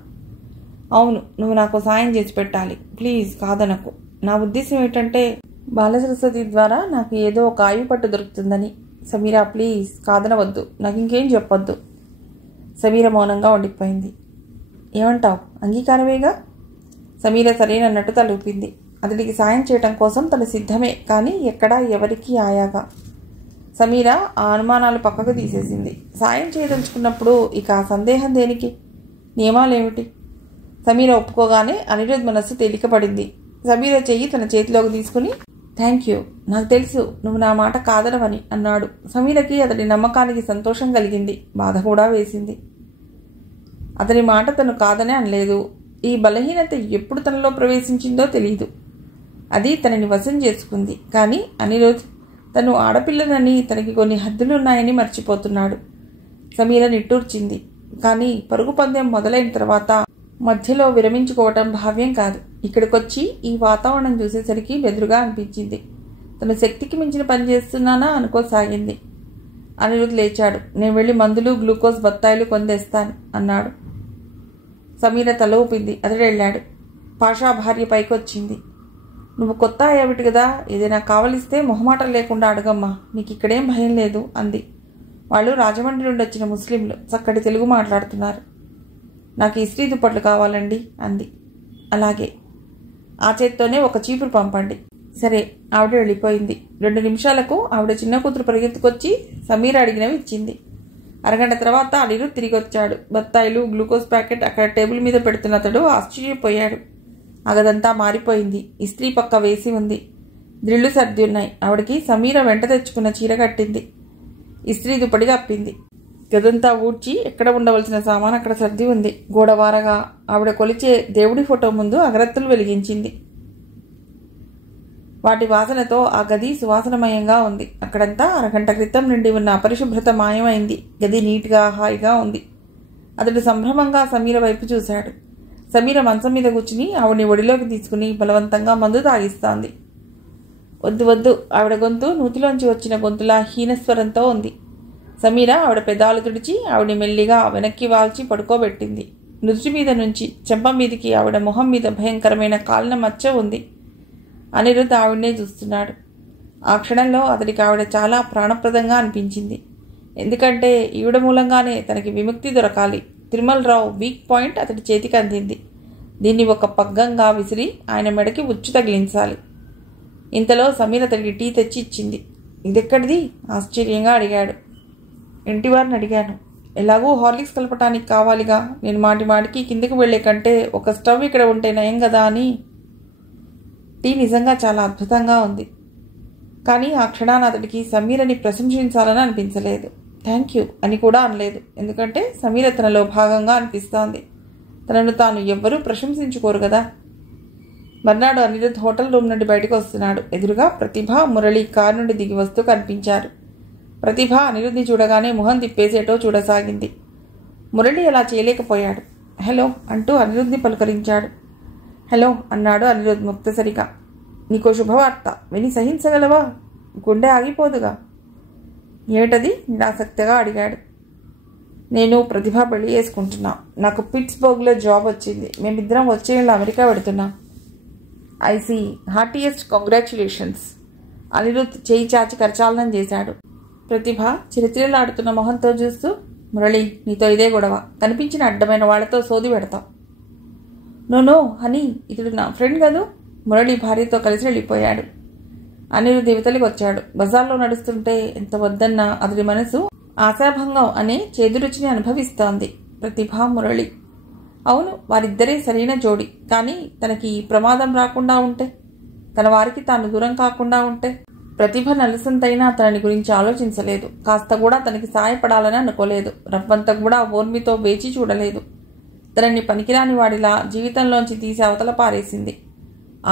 అవును, నువ్వు నాకు సాయం చేసి పెట్టాలి, ప్లీజ్, కాదనకు. నా ఉద్దేశం ఏమిటంటే బాలసరస్వతి ద్వారా నాకు ఏదో ఒక ఆయుపట్టు దొరుకుతుందని. సమీరా, ప్లీజ్, కాదనవద్దు, నాకు ఇంకేం చెప్పొద్దు. సమీర మౌనంగా ఉండిపోయింది. ఏమంటావు? అంగీకారమేగా? సమీర సరేనన్నట్టు తలూపింది. అతడికి సాయం చేయటం కోసం తను సిద్ధమే, కానీ ఎక్కడా ఎవరికీ ఆయాగా. సమీర ఆ అనుమానాలు పక్కకు తీసేసింది. సాయం చేయదలుచుకున్నప్పుడు ఇక ఆ సందేహం దేనికి? నియమాలేమిటి? సమీర ఒప్పుకోగానే అనిరుద్ మనస్సు తేలికపడింది. సమీర చెయ్యి తన చేతిలోకి తీసుకుని, థ్యాంక్ యూ, నాకు తెలుసు నువ్వు నా మాట కాదనవని అన్నాడు. సమీరకి అతడి నమ్మకానికి సంతోషం కలిగింది, బాధ కూడా వేసింది. అతని మాట తను కాదనే అనలేదు. ఈ బలహీనత ఎప్పుడు తనలో ప్రవేశించిందో తెలియదు. అది తనని వశం చేసుకుంది. కానీ అనిరుద్ తను ఆడపిల్లనని, తనకి కొన్ని హద్దులున్నాయని మర్చిపోతున్నాడు. సమీర నిట్టూర్చింది. కానీ పరుగు పందెం మొదలైన తర్వాత మధ్యలో విరమించుకోవటం భావ్యం కాదు. ఇక్కడికొచ్చి ఈ వాతావరణం చూసేసరికి బెదురుగా అనిపించింది. తన శక్తికి మించిన పని చేస్తున్నానా అనుకోసాగింది. అనిరుద్ లేచాడు. నేను వెళ్ళి మందులు, గ్లూకోజ్ బత్తాయిలు కొందేస్తాను అన్నాడు. సమీర తల ఊపింది. అతడు వెళ్ళాడు. పాషా భార్య పైకి వచ్చింది. నువ్వు కొత్త అయ్యావిటి కదా, ఏదైనా కావలిస్తే మొహమాటం లేకుండా అడగమ్మా, నీకు ఇక్కడేం భయం లేదు అంది. వాళ్ళు రాజమండ్రి నుండి వచ్చిన ముస్లింలు, చక్కటి తెలుగు మాట్లాడుతున్నారు. నాకు ఇస్త్రీ దుప్పట్లు కావాలండి అంది. అలాగే, ఆ చేత్తోనే ఒక చీపురు పంపండి. సరే. ఆవిడ వెళ్ళిపోయింది. 2 నిమిషాలకు ఆవిడ చిన్న కూతురు పరిగెత్తుకొచ్చి సమీర అడిగినవి ఇచ్చింది. అరగంట తర్వాత అనిరుద్ తిరిగి వచ్చాడు. బత్తాయిలు, గ్లూకోజ్ ప్యాకెట్ అక్కడ టేబుల్ మీద పెడుతున్న అతడు ఆశ్చర్యపోయాడు. ఆ గదంతా మారిపోయింది. ఇస్త్రీ పక్క వేసి ఉంది. ద్రిళ్ళు సర్ది ఉన్నాయి. ఆవిడకి సమీర వెంట తెచ్చుకున్న చీర కట్టింది. ఇస్త్రీ దుప్పటిగా అప్పింది. గదంతా ఊడ్చి ఎక్కడ ఉండవలసిన సామాన్ అక్కడ సర్ది ఉంది. గోడవారగా ఆవిడ కొలిచే దేవుడి ఫోటో ముందు అగరత్తులు వెలిగించింది. వాటి వాసనతో ఆ గది సువాసనమయంగా ఉంది. అక్కడంతా అరగంట క్రితం నుండి ఉన్న అపరిశుభ్రత మాయమైంది. గది నీట్గా, హాయిగా ఉంది. అతడు సంభ్రమంగా సమీర వైపు చూశాడు. సమీర మంచం మీద కూర్చుని ఆవిడని ఒడిలోకి తీసుకుని బలవంతంగా మందు తాగిస్తోంది. వద్దు వద్దు, ఆవిడ గొంతు నూతిలోంచి వచ్చిన గొంతులా హీనస్వరంతో ఉంది. సమీర ఆవిడ పెదాలు తుడిచి ఆవిడ మెల్లిగా వెనక్కి వాల్చి పడుకోబెట్టింది. నుదుటి మీద నుంచి చెంప మీదికి ఆవిడ మొహం మీద భయంకరమైన కాలిన మచ్చ ఉంది. అనిరుద్ ఆవిడనే చూస్తున్నాడు. ఆ క్షణంలో అతడికి ఆవిడ చాలా ప్రాణప్రదంగా అనిపించింది. ఎందుకంటే ఈవిడ మూలంగానే తనకి విముక్తి దొరకాలి. తిరుమలరావు వీక్ పాయింట్ అతడి చేతికి అందింది. దీన్ని ఒక పగ్గంగా విసిరి ఆయన మెడకి ఉచ్చు తగిలించాలి. ఇంతలో సమీర అతడికి టీ తెచ్చి ఇచ్చింది. ఇదెక్కడిది ఆశ్చర్యంగా అడిగాడు. ఇంటివారిని అడిగాను. ఎలాగూ హార్లిక్స్ కలపటానికి కావాలిగా, నేను మాటి మాటికి కిందకి వెళ్లే కంటే ఒక స్టవ్ ఇక్కడ ఉంటే నయం కదా అని. టీ నిజంగా చాలా అద్భుతంగా ఉంది. కానీ ఆ క్షణాన అతడికి సమీరని ప్రశంసించాలని అనిపించలేదు. థ్యాంక్ యూ అని కూడా అనలేదు. ఎందుకంటే సమీర తనలో భాగంగా అనిపిస్తోంది. తనను తాను ఎవ్వరూ ప్రశంసించుకోరు కదా. మర్నాడు అనిరుద్ హోటల్ రూమ్ నుండి బయటకు వస్తున్నాడు. ఎదురుగా ప్రతిభ, మురళి కారు నుండి దిగి వస్తూ కనిపించారు. ప్రతిభ అనిరుద్ని చూడగానే మొహం తిప్పేసేటో చూడసాగింది. మురళి అలా చేయలేకపోయాడు. హలో అంటూ అనిరుద్ని పలుకరించాడు. హలో అన్నాడు అనిరుద్ ముక్తసరిగా. నీకో శుభవార్త, విని సహించగలవా? గుండె ఆగిపోదుగా. ఏమిటది? నిరాసక్తిగా అడిగాడు. నేను ప్రతిభ పెళ్లి చేసుకుంటున్నా. నాకు పిట్స్బర్గ్లో జాబ్ వచ్చింది. మేమిద్దరం వచ్చే నెల అమెరికా పెడుతున్నాం. I see, heartiest congratulations. Anirudh చేయి చాచి కరచాలనం చేశాడు. ప్రతిభ చిరచిరలాడుతున్న మొహంతో చూస్తూ, మురళి, నీతో ఇదే గొడవ. కనిపించిన అడ్డమైన వాళ్లతో సోది పెడతాం. నో హనీ, ఇతడు నా ఫ్రెండ్ కదూ. మురళి భార్యతో కలిసి వెళ్ళిపోయాడు. అనిరుద్ యువతలికి వచ్చాడు. బజార్లో నడుస్తుంటే ఎంత వద్దన్నా అతడి మనసు ఆశాభంగం అనే చేదురుచిని అనుభవిస్తోంది. ప్రతిభ, మురళి, అవును, వారిద్దరే సరైన జోడి. కానీ తనకి ఈ ప్రమాదం రాకుండా ఉంటే, తన వారికి తాను దూరం కాకుండా ఉంటే. ప్రతిభ నలుసంతైనా తనని గురించి ఆలోచించలేదు. కాస్త కూడా తనకి సాయపడాలని అనుకోలేదు. రవ్వంత కూడా ఓర్మితో వేచి చూడలేదు. తనని పనికిరాని వాడిలా జీవితంలోంచి తీసి అవతల పారేసింది.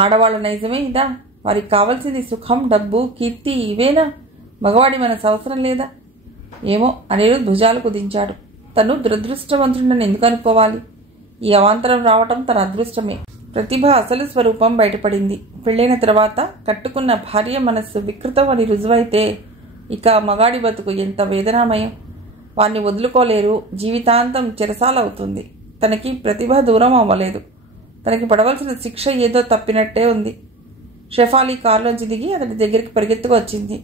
ఆడవాళ్ళ నైజమే ఇదా? వారికి కావాల్సింది సుఖం, డబ్బు, కీర్తి, ఇవేనా? మగవాడి మనసు అవసరం లేదా? ఏమో. అనిరుద్ భుజాలు కుదించాడు. తను దురదృష్టవంతుడని ఎందుకు అనుకోవాలి? ఈ అవాంతరం రావటం తన అదృష్టమే. ప్రతిభ అసలు స్వరూపం బయటపడింది. పెళ్ళైన తర్వాత కట్టుకున్న భార్య మనస్సు వికృతం అని రుజువైతే ఇక మగాడి బతుకు ఎంత వేదనామయం. వాణ్ణి వదులుకోలేరు. జీవితాంతం చెరసాలవుతుంది. తనకి ప్రతిభ దూరం అవ్వలేదు. తనకి పడవలసిన శిక్ష ఏదో తప్పినట్టే ఉంది. షెఫాలి కారులోంచి దిగి అతని దగ్గరికి పరిగెత్తుకు వచ్చింది.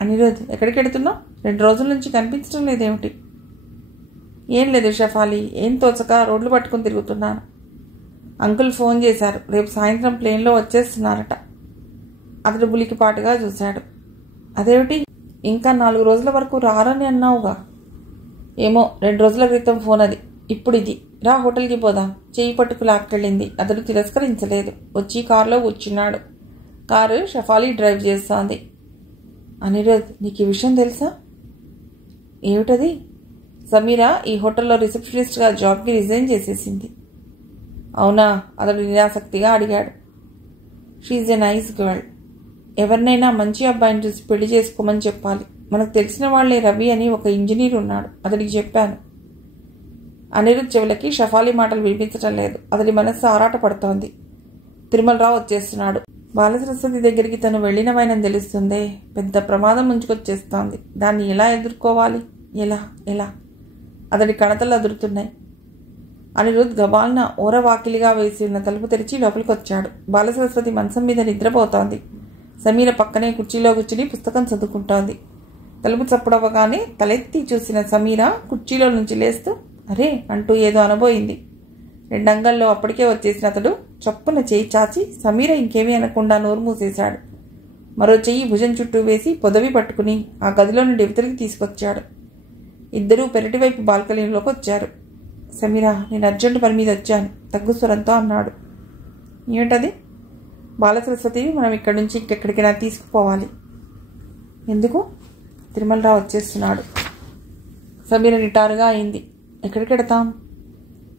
అనిరుద్, ఎక్కడికి వెడుతున్నావు? 2 రోజుల నుంచి కనిపించడం లేదేమిటి? ఏం లేదు షెఫాలి, ఏం తోచక రోడ్లు పట్టుకుని తిరుగుతున్నాను. అంకుల్ ఫోన్ చేశారు, రేపు సాయంత్రం ప్లేన్లో వచ్చేస్తున్నారట. అతడు బులికిపాటుగా చూశాడు. అదేమిటి, ఇంకా 4 రోజుల వరకు రారని అన్నావుగా? ఏమో, 2 రోజుల క్రితం ఫోన్ అది. ఇప్పుడు ఇది. రా, హోటల్కి పోదాం. చెయ్యి పట్టుకు లాక్కెళ్ళింది. అతడు తిరస్కరించలేదు. వచ్చి కారులో కూర్చున్నాడు. కారు షఫాలి డ్రైవ్ చేస్తోంది. అనిరుద్, నీకు ఈ విషయం తెలుసా? ఏమిటది? సమీరా ఈ హోటల్లో రిసెప్షనిస్ట్గా జాబ్కి రిజైన్ చేసేసింది. అవునా? అతడు నిరాసక్తిగా అడిగాడు. She's a nice girl. ఎవరినైనా మంచి అబ్బాయిని చూసి పెళ్లి చేసుకోమని చెప్పాలి. మనకు తెలిసిన వాళ్లే రవి అని ఒక ఇంజనీర్ ఉన్నాడు, అతడికి చెప్పాను. అనిరుద్ చెవులకి షఫాలి మాటలు వినిపించటం లేదు. అతడి మనస్సు ఆరాట పడుతోంది. తిరుమలరావు వచ్చేస్తున్నాడు. బాలసరస్వతి దగ్గరికి తను వెళ్లినవైనని తెలుస్తుందే. పెద్ద ప్రమాదం ముంచుకొచ్చేస్తోంది. దాన్ని ఎలా ఎదుర్కోవాలి? ఎలా ఎలా? అతడి కణతలు అదురుతున్నాయి. అనిరుద్ గబాల్న ఓరవాకిలిగా వేసి ఉన్న తలుపు తెరిచి లోపలికొచ్చాడు. బాలసరస్వతి మంచం మీద నిద్రపోతోంది. సమీర పక్కనే కుర్చీలో కూర్చుని పుస్తకం చదువుకుంటోంది. తలుపు చప్పుడవగానే తలెత్తి చూసిన సమీర కుర్చీలో నుంచి లేస్తూ అరే అంటూ ఏదో అనబోయింది. 2 అంగల్లో అప్పటికే వచ్చేసిన అతడు చప్పున చేయి చాచి సమీర ఇంకేమీ అనకుండా నోరు మూసేశాడు. మరో చెయ్యి భుజం చుట్టూ వేసి పొదవి పట్టుకుని ఆ గదిలో నుండి ఇవతలికి తీసుకొచ్చాడు. ఇద్దరూ పెరటివైపు బాల్కనీలోకి వచ్చారు. సమీరా, నేను అర్జెంటు పని మీద వచ్చాను, తగ్గు స్వరంతో అన్నాడు. ఏమిటది? బాలసరస్వతిని మనం ఇక్కడి నుంచి ఇంకెక్కడికైనా తీసుకుపోవాలి. ఎందుకు? తిరుమలరావు వచ్చేస్తున్నాడు. సమీర నిటారుగా అయింది. ఎక్కడికెడతాం?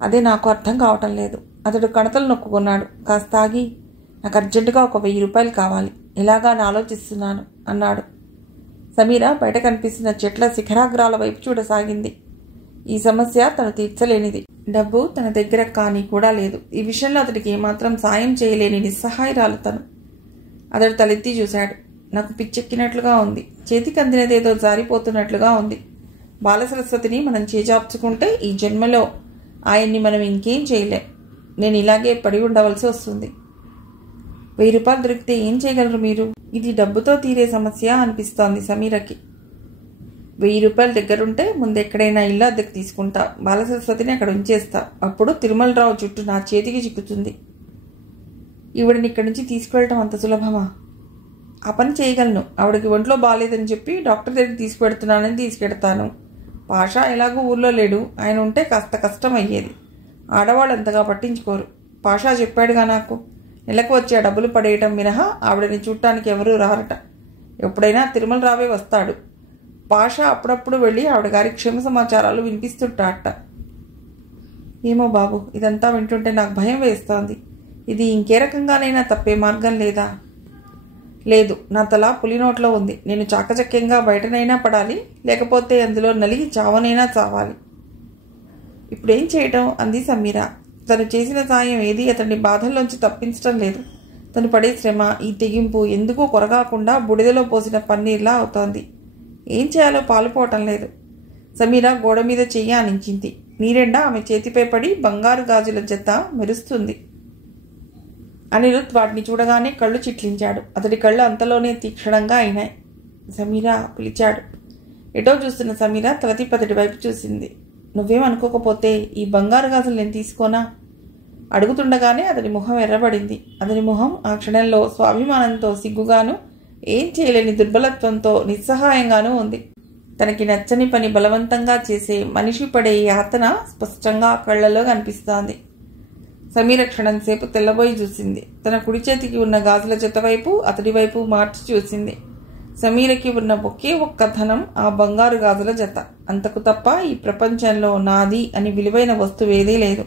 అదే నాకు అర్థం కావటం లేదు. అతడు కణతలు నొక్కుకున్నాడు. కాస్త ఆగి, నాకు అర్జెంటుగా ఒక 1000 రూపాయలు కావాలి, ఎలాగా అని ఆలోచిస్తున్నాను అన్నాడు. సమీర బయట కనిపిస్తున్న చెట్ల శిఖరాగ్రాల వైపు చూడసాగింది. ఈ సమస్య తను తీర్చలేనిది. డబ్బు తన దగ్గర కానీ కూడా లేదు. ఈ విషయంలో అతడికి ఏమాత్రం సాయం చేయలేని నిస్సహాయరాలు తను. అతడు తలెత్తి చూశాడు. నాకు పిచ్చెక్కినట్లుగా ఉంది. చేతికి అందినదేదో జారిపోతున్నట్లుగా ఉంది. బాలసరస్వతిని మనం చేజార్చుకుంటే ఈ జన్మలో ఆయన్ని మనం ఇంకేం చేయలేం. నేను ఇలాగే పడి ఉండవలసి వస్తుంది. 1000 రూపాయలు దొరికితే ఏం చేయగలరు మీరు? ఇది డబ్బుతో తీరే సమస్య అనిపిస్తోంది సమీరకి. 1000 రూపాయల దగ్గరుంటే ముందెక్కడైనా ఇల్లు అద్దెకు తీసుకుంటా. బాలసరస్వతిని అక్కడ ఉంచేస్తా. అప్పుడు తిరుమలరావు చుట్టూ నా చేతికి చిక్కుతుంది. ఈవిడని ఇక్కడి నుంచి తీసుకువెళ్ళటం అంత సులభమా? ఆ పని చేయగలను. ఆవిడకి ఒంట్లో బాగాలేదని చెప్పి డాక్టర్ దగ్గరికి తీసుకువెడుతున్నానని తీసుకెడతాను. పాషా ఎలాగూ ఊర్లో లేడు. ఆయన ఉంటే కాస్త కష్టం అయ్యేది. ఆడవాళ్ళు అంతగా పట్టించుకోరు. పాషా చెప్పాడుగా నాకు. నెలకు వచ్చే డబ్బులు పడేయటం మినహా ఆవిడని చూడటానికి ఎవరూ రారట. ఎప్పుడైనా తిరుమలరావే వస్తాడు. పాషా అప్పుడప్పుడు వెళ్ళి ఆవిడ గారి క్షేమ సమాచారాలు వినిపిస్తుంటాట. ఏమో బాబు, ఇదంతా వింటుంటే నాకు భయం వేస్తోంది. ఇది ఇంకే రకంగానైనా తప్పే మార్గం లేదా? లేదు, నా తల పులినోట్లో ఉంది. నేను చాకచక్యంగా బయటనైనా పడాలి, లేకపోతే అందులో నలిగి చావనైనా చావాలి. ఇప్పుడేం చేయటం? అంది సమీర. తను చేసిన సాయం ఏది అతన్ని బాధల్లోంచి తప్పించటం లేదు. తను పడే శ్రమ, ఈ తెగింపు ఎందుకో కొరగాకుండా బుడిదలో పోసిన పన్నీర్లా అవుతోంది. ఏం చేయాలో పాలుపోవటం లేదు. సమీర గోడ మీద చెయ్యి ఆనించింది. నీరెండా ఆమె చేతిపై పడి బంగారు గాజుల జత మెరుస్తుంది. అనిరుద్ వాటిని చూడగానే కళ్ళు చిట్లించాడు. అతడి కళ్ళు అంతలోనే తీక్షణంగా అయినాయి. సమీర పిలిచాడు. ఎటో చూస్తున్న సమీర తలతిప్పతడి వైపు చూసింది. నువ్వేమనుకోకపోతే ఈ బంగారు గాజులు నేను తీసుకోనా? అడుగుతుండగానే అతడి ముఖం ఎర్రబడింది. అతడి ముఖం ఆ క్షణంలో స్వాభిమానంతో సిగ్గుగాను, ఏం చేయలేని దుర్బలత్వంతో నిస్సహాయంగానూ ఉంది. తనకి నచ్చని పని బలవంతంగా చేసే మనిషి పడే యాతన స్పష్టంగా కళ్లలో కనిపిస్తోంది. సమీర క్షణంసేపు తెల్లబోయి చూసింది. తన కుడి చేతికి ఉన్న గాజుల జత వైపు అతడి వైపు మార్చి చూసింది. సమీరకి ఉన్న ఒకే ఒక్క ధనం ఆ బంగారు గాజుల జత. అంతకు తప్ప ఈ ప్రపంచంలో నాది అని విలువైన వస్తువేదీ లేదు.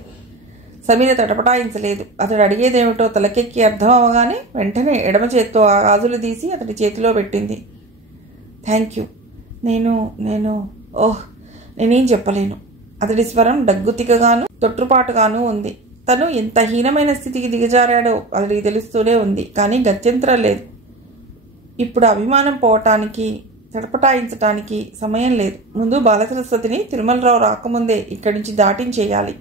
సమీర తటపటాయించలేదు. అతడు అడిగేదేమిటో తలకెక్కి అర్థం అవగానే వెంటనే ఎడమ చేత్తో ఆ గాజులు తీసి అతడి చేతిలో పెట్టింది. Thank you. నేనేం చెప్పలేను. అతడి స్వరం డగ్గుతికగాను తొట్టుపాటుగాను ఉంది. తను ఎంత హీనమైన స్థితికి దిగజారాడో అతడికి తెలుస్తూనే ఉంది. కానీ గత్యంతరం లేదు. ఇప్పుడు అభిమానం పోవటానికి, తడపటాయించటానికి సమయం లేదు. ముందు బాలసరస్వతిని తిరుమలరావు రాకముందే ఇక్కడి నుంచి దాటించేయాలి.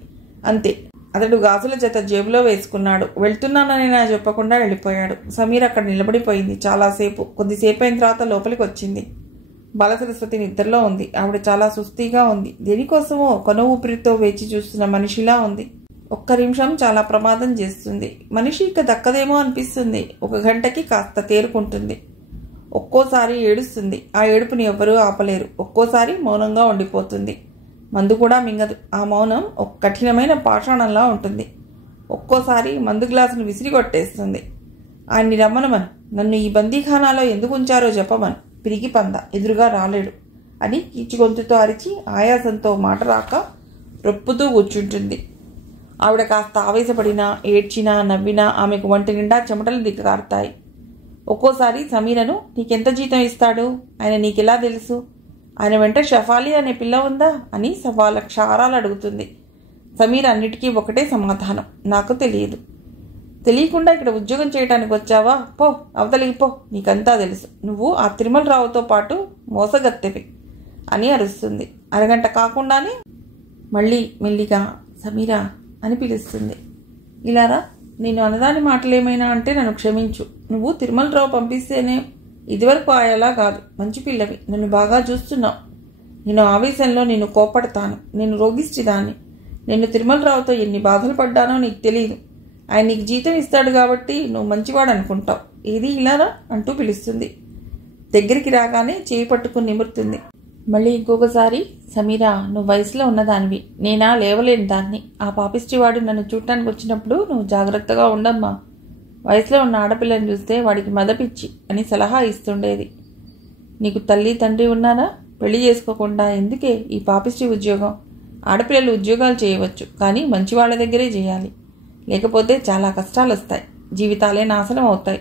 అంతే. అతడు గాజుల జత జేబులో వేసుకున్నాడు. వెళ్తున్నానని చెప్పకుండా వెళ్ళిపోయాడు. సమీర అక్కడ నిలబడిపోయింది చాలాసేపు. కొద్దిసేపు అయిన తర్వాత లోపలికి వచ్చింది. బాలసరస్వతి నిద్రలో ఉంది. ఆవిడ చాలా సుస్థిగా ఉంది. దేనికోసమో కొన ఊపిరితో వేచి చూస్తున్న మనిషిలా ఉంది. ఒక్క నిమిషం చాలా ప్రమాదం చేస్తుంది. మనిషి ఇక దక్కదేమో అనిపిస్తుంది. 1 గంటకి కాస్త తేరుకుంటుంది. ఒక్కోసారి ఏడుస్తుంది. ఆ ఏడుపుని ఎవ్వరూ ఆపలేరు. ఒక్కోసారి మౌనంగా ఉండిపోతుంది. మందు కూడా మింగదు. ఆ మౌనం ఒక కఠినమైన పాషాణంలా ఉంటుంది. ఒక్కోసారి మందు గ్లాసును విసిరిగొట్టేస్తుంది. ఆయన్ని రమ్మనమను, నన్ను ఈ బందీఖానాలో ఎందుకు ఉంచారో చెప్పమను, పిరికి పంద ఎదురుగా రాలేడు అని కీచుగొంతుతో అరిచి ఆయాసంతో మాట రాక రొప్పుతూ కూర్చుంటుంది. ఆవిడ కాస్త ఆవేశపడినా, ఏడ్చినా, నవ్వినా ఆమెకు ఒంటి నిండా చెమటలు దిగకారుతాయి. ఒక్కోసారి సమీరను, నీకెంత జీతం ఇస్తాడు, ఆయన నీకెలా తెలుసు, ఆయన వెంట షఫాలి అనే పిల్ల ఉందా అని 1,00,000 అడుగుతుంది. సమీర అన్నిటికీ ఒకటే సమాధానం, నాకు తెలియదు. తెలియకుండా ఇక్కడ ఉద్యోగం చేయడానికి వచ్చావా, పో అవతలికి పో, నీకంతా తెలుసు, నువ్వు ఆ తిరుమలరావుతో పాటు మోసగత్తెవి అని అరుస్తుంది. అరగంట కాకుండానే మళ్ళీ మెల్లిగా సమీర అని పిలుస్తుంది. ఇలారా, నేను అనదాని మాటలేమైనా అంటే నన్ను క్షమించు. నువ్వు తిరుమలరావు పంపిస్తేనే ఇదివరకు ఆయలా కాదు, మంచి పిల్లవి, నన్ను బాగా చూస్తున్నావు. నేను ఆవేశంలో నిన్ను కోపడతాను, నేను రోగిష్టిదాన్ని. నేను తిరుమలరావుతో ఎన్ని బాధలు పడ్డానో నీకు తెలియదు. ఆయన నీకు జీతం ఇస్తాడు కాబట్టి నువ్వు మంచివాడు అనుకుంటావు. ఏది ఇలారా అంటూ పిలుస్తుంది. దగ్గరికి రాగానే చేయి పట్టుకుని నిమురుతుంది. మళ్ళీ ఇంకొకసారి, సమీరా, నువ్వు వయసులో ఉన్నదానివి, నేనా లేవలేని దాన్ని. ఆ పాపిష్టివాడు నన్ను చూడటానికి వచ్చినప్పుడు నువ్వు జాగ్రత్తగా ఉండమ్మా. వయసులో ఉన్న ఆడపిల్లని చూస్తే వాడికి మదపిచ్చి అని సలహా ఇస్తుండేది. నీకు తల్లి తండ్రి ఉన్నారా? పెళ్లి చేసుకోకుండా ఎందుకే ఈ పాపిష్టి ఉద్యోగం? ఆడపిల్లలు ఉద్యోగాలు చేయవచ్చు, కానీ మంచి వాళ్ళ దగ్గరే చేయాలి. లేకపోతే చాలా కష్టాలు వస్తాయి, జీవితాలే నాశనం అవుతాయి,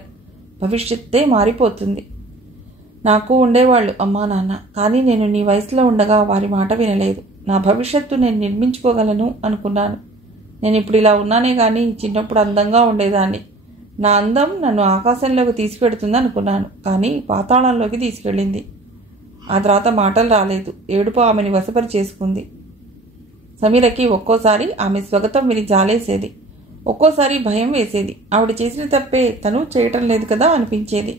భవిష్యత్తే మారిపోతుంది. నాకు ఉండేవాళ్ళు అమ్మా నాన్న, కానీ నేను నీ వయసులో ఉండగా వారి మాట వినలేదు. నా భవిష్యత్తు నేను నిర్మించుకోగలను అనుకున్నాను. నేను ఇప్పుడు ఇలా ఉన్నానే కానీ చిన్నప్పుడు అందంగా ఉండేదాన్ని. నా అందం నన్ను ఆకాశంలోకి తీసుకెడుతుంది అనుకున్నాను, కానీ పాతాళంలోకి తీసుకెళ్ళింది. ఆ తర్వాత మాటలు రాలేదు. ఏడుపు ఆమెని వశపరి చేసుకుంది. సమీరకి ఒక్కోసారి ఆమె స్వాగతం విని జాలేసేది, ఒక్కోసారి భయం వేసేది. ఆవిడ చేసిన తప్పే తను చేయటం లేదు కదా అనిపించేది.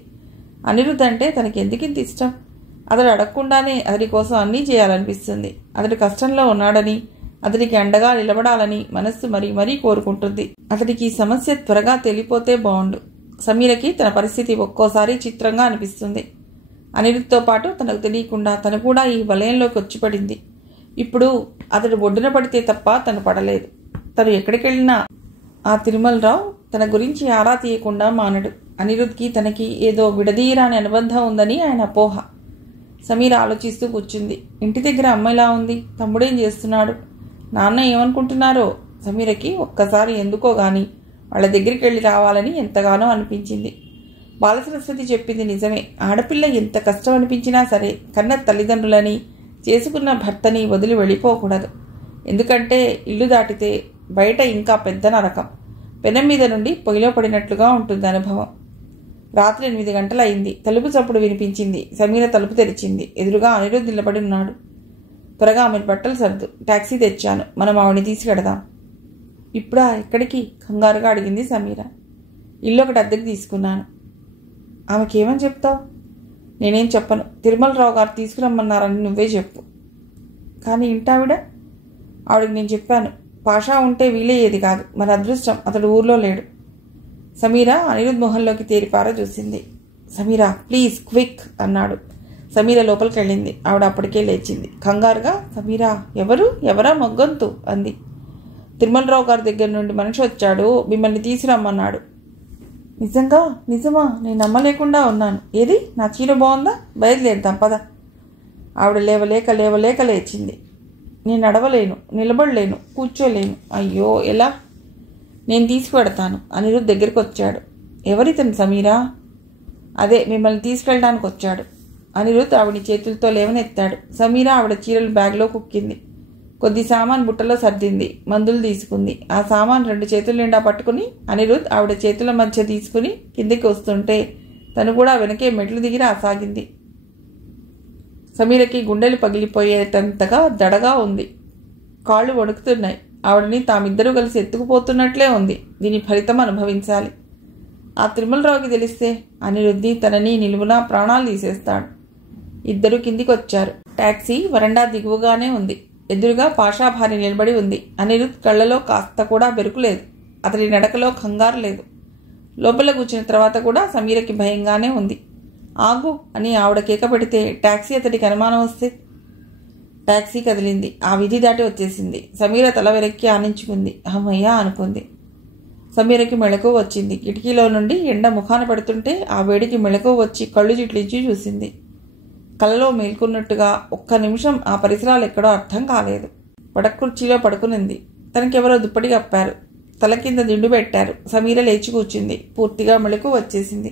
అనిరుద్ధ్ అంటే తనకి ఎందుకింత ఇష్టం? అతడు అడగకుండానే అతడి కోసం అన్నీ చేయాలనిపిస్తుంది. అతడు కష్టంలో ఉన్నాడని, అతడికి అండగా నిలబడాలని మనస్సు మరీ మరీ కోరుకుంటుంది. అతడికి ఈ సమస్య త్వరగా తెలిపోతే బాగుండు. సమీరకి తన పరిస్థితి ఒక్కోసారి చిత్రంగా అనిపిస్తుంది. అనిరుద్ధ్తో పాటు తనకు తెలియకుండా తను కూడా ఈ వలయంలోకి వచ్చి పడింది. ఇప్పుడు అతడు ఒడ్డున పడితే తప్ప తను పడలేదు. తను ఎక్కడికెళ్ళినా ఆ తిరుమలరావు తన గురించి ఆరా తీయకుండా మానడు. అనిరుద్ధ్కి తనకి ఏదో విడదీయరాని అనుబంధం ఉందని ఆయన అపోహ. సమీర ఆలోచిస్తూ కూర్చుంది. ఇంటి దగ్గర అమ్మాయిలా ఉంది, తమ్ముడేం చేస్తున్నాడు, నాన్న ఏమనుకుంటున్నారో? సమీరకి ఒక్కసారి ఎందుకో గాని వాళ్ళ దగ్గరికి వెళ్ళి రావాలని ఎంతగానో అనిపించింది. బాలసరస్వతి చెప్పింది నిజమే. ఆడపిల్ల ఎంత కష్టం అనిపించినా సరే కన్న తల్లిదండ్రులని, చేసుకున్న భర్తని వదిలి వెళ్ళిపోకూడదు. ఎందుకంటే ఇల్లు దాటితే బయట ఇంకా పెద్ద నరకం. పెనం మీద నుండి పొయ్యిలో పడినట్లుగా ఉంటుంది అనుభవం. రాత్రి 8 గంటలయింది. తలుపు చప్పుడు వినిపించింది. సమీర తలుపు తెరిచింది. ఎదురుగా అనిరుద్ధ్ నిలబడి ఉన్నాడు. త్వరగా ఆమె బట్టలు సర్దు, టాక్సీ తెచ్చాను, మనం ఆవిడని తీసుకెడదాం. ఇప్పుడా? ఎక్కడికి? కంగారుగా అడిగింది సమీర. ఇల్లు ఒకటి అద్దెకి తీసుకున్నాను. ఆమెకేమని చెప్తావు? నేనేం చెప్పను. తిరుమలరావు గారు తీసుకురమ్మన్నారని నువ్వే చెప్పు. కానీ ఇంటావిడ? ఆవిడకి నేను చెప్పాను, పాషా ఉంటే వీలయ్యేది కాదు, మన అదృష్టం అతడు ఊర్లో లేడు. సమీర అనిరుద్ధ్ మొహంలోకి తేరిపార చూసింది. సమీర ప్లీజ్ క్విక్ అన్నాడు. సమీర లోపలికి వెళ్ళింది. ఆవిడ అప్పటికే లేచింది. కంగారుగా, సమీర ఎవరా మొగ్గంతు అంది. తిరుమలరావు గారి దగ్గర నుండి మనిషి వచ్చాడు, మిమ్మల్ని తీసుకురమ్మన్నాడు. నిజమా? నేను నమ్మలేకుండా ఉన్నాను. ఏది, నా చీర బాగుందా? బయలుదేరుదాం పద. ఆవిడ లేవలేక లేచింది. నేను నడవలేను, నిలబడలేను, కూర్చోలేను. అయ్యో ఎలా? నేను తీసుకువెడతాను. అనిరుద్ధ్ దగ్గరికి వచ్చాడు. ఎవరితను సమీరా? అదే, మిమ్మల్ని తీసుకెళ్ళడానికి వచ్చాడు. అనిరుద్ధ్ ఆవిడ చేతులతో లేవనెత్తాడు. సమీర ఆవిడ చీరలు బ్యాగ్లో కుక్కింది. కొద్ది సామాన్ బుట్టలో సర్దింది. మందులు తీసుకుంది. ఆ సామాన్ 2 చేతుల నిండా పట్టుకుని అనిరుద్ధ్ ఆవిడ చేతుల మధ్య తీసుకుని కిందికి వస్తుంటే తను కూడా వెనకే మెట్లు దిగి రాసాగింది. సమీరకి గుండెలు పగిలిపోయేటంతగా దడగా ఉంది. కాళ్ళు వణుకుతున్నాయి. ఆవిడని తామిద్దరూ కలిసి ఎత్తుకుపోతున్నట్లే ఉంది. దీని ఫలితం అనుభవించాలి. ఆ తిరుమలరావుకి తెలిస్తే అనిరుద్ధి తనని నిలువునా ప్రాణాలు తీసేస్తాడు. ఇద్దరు కిందికి వచ్చారు. టాక్సీ వరండా దిగువగానే ఉంది. ఎదురుగా పాషా భార్య నిలబడి ఉంది. అనిరుద్ కళ్ళలో కాస్త కూడా బెరుకులేదు. అతడి నడకలో కంగారు లేదు. లోపల కూర్చున్న తర్వాత కూడా సమీరకి భయంగానే ఉంది. ఆగు అని ఆవిడ కేక పెడితే టాక్సీ అతడికి అనుమానం వస్తే? టాక్సీ కదిలింది. ఆ విధి దాటి వచ్చేసింది. సమీర తల వెనక్కి ఆనించుకుంది. అమ్మయ్యా అనుకుంది. సమీరకి మెళకువ వచ్చింది. కిటికీలో నుండి ఎండ ముఖాన పడుతుంటే ఆ వేడికి మెళకువ వచ్చి కళ్ళు చిట్లించి చూసింది. కలలో మేల్కొన్నట్టుగా ఒక్క నిమిషం ఆ పరిసరాలు ఎక్కడో అర్థం కాలేదు. పడకుర్చీలో పడుకునింది. తనకెవరో దుప్పటి కప్పారు. తల కింద దిండు పెట్టారు. సమీర లేచి కూర్చుంది. పూర్తిగా మెళకువ వచ్చేసింది.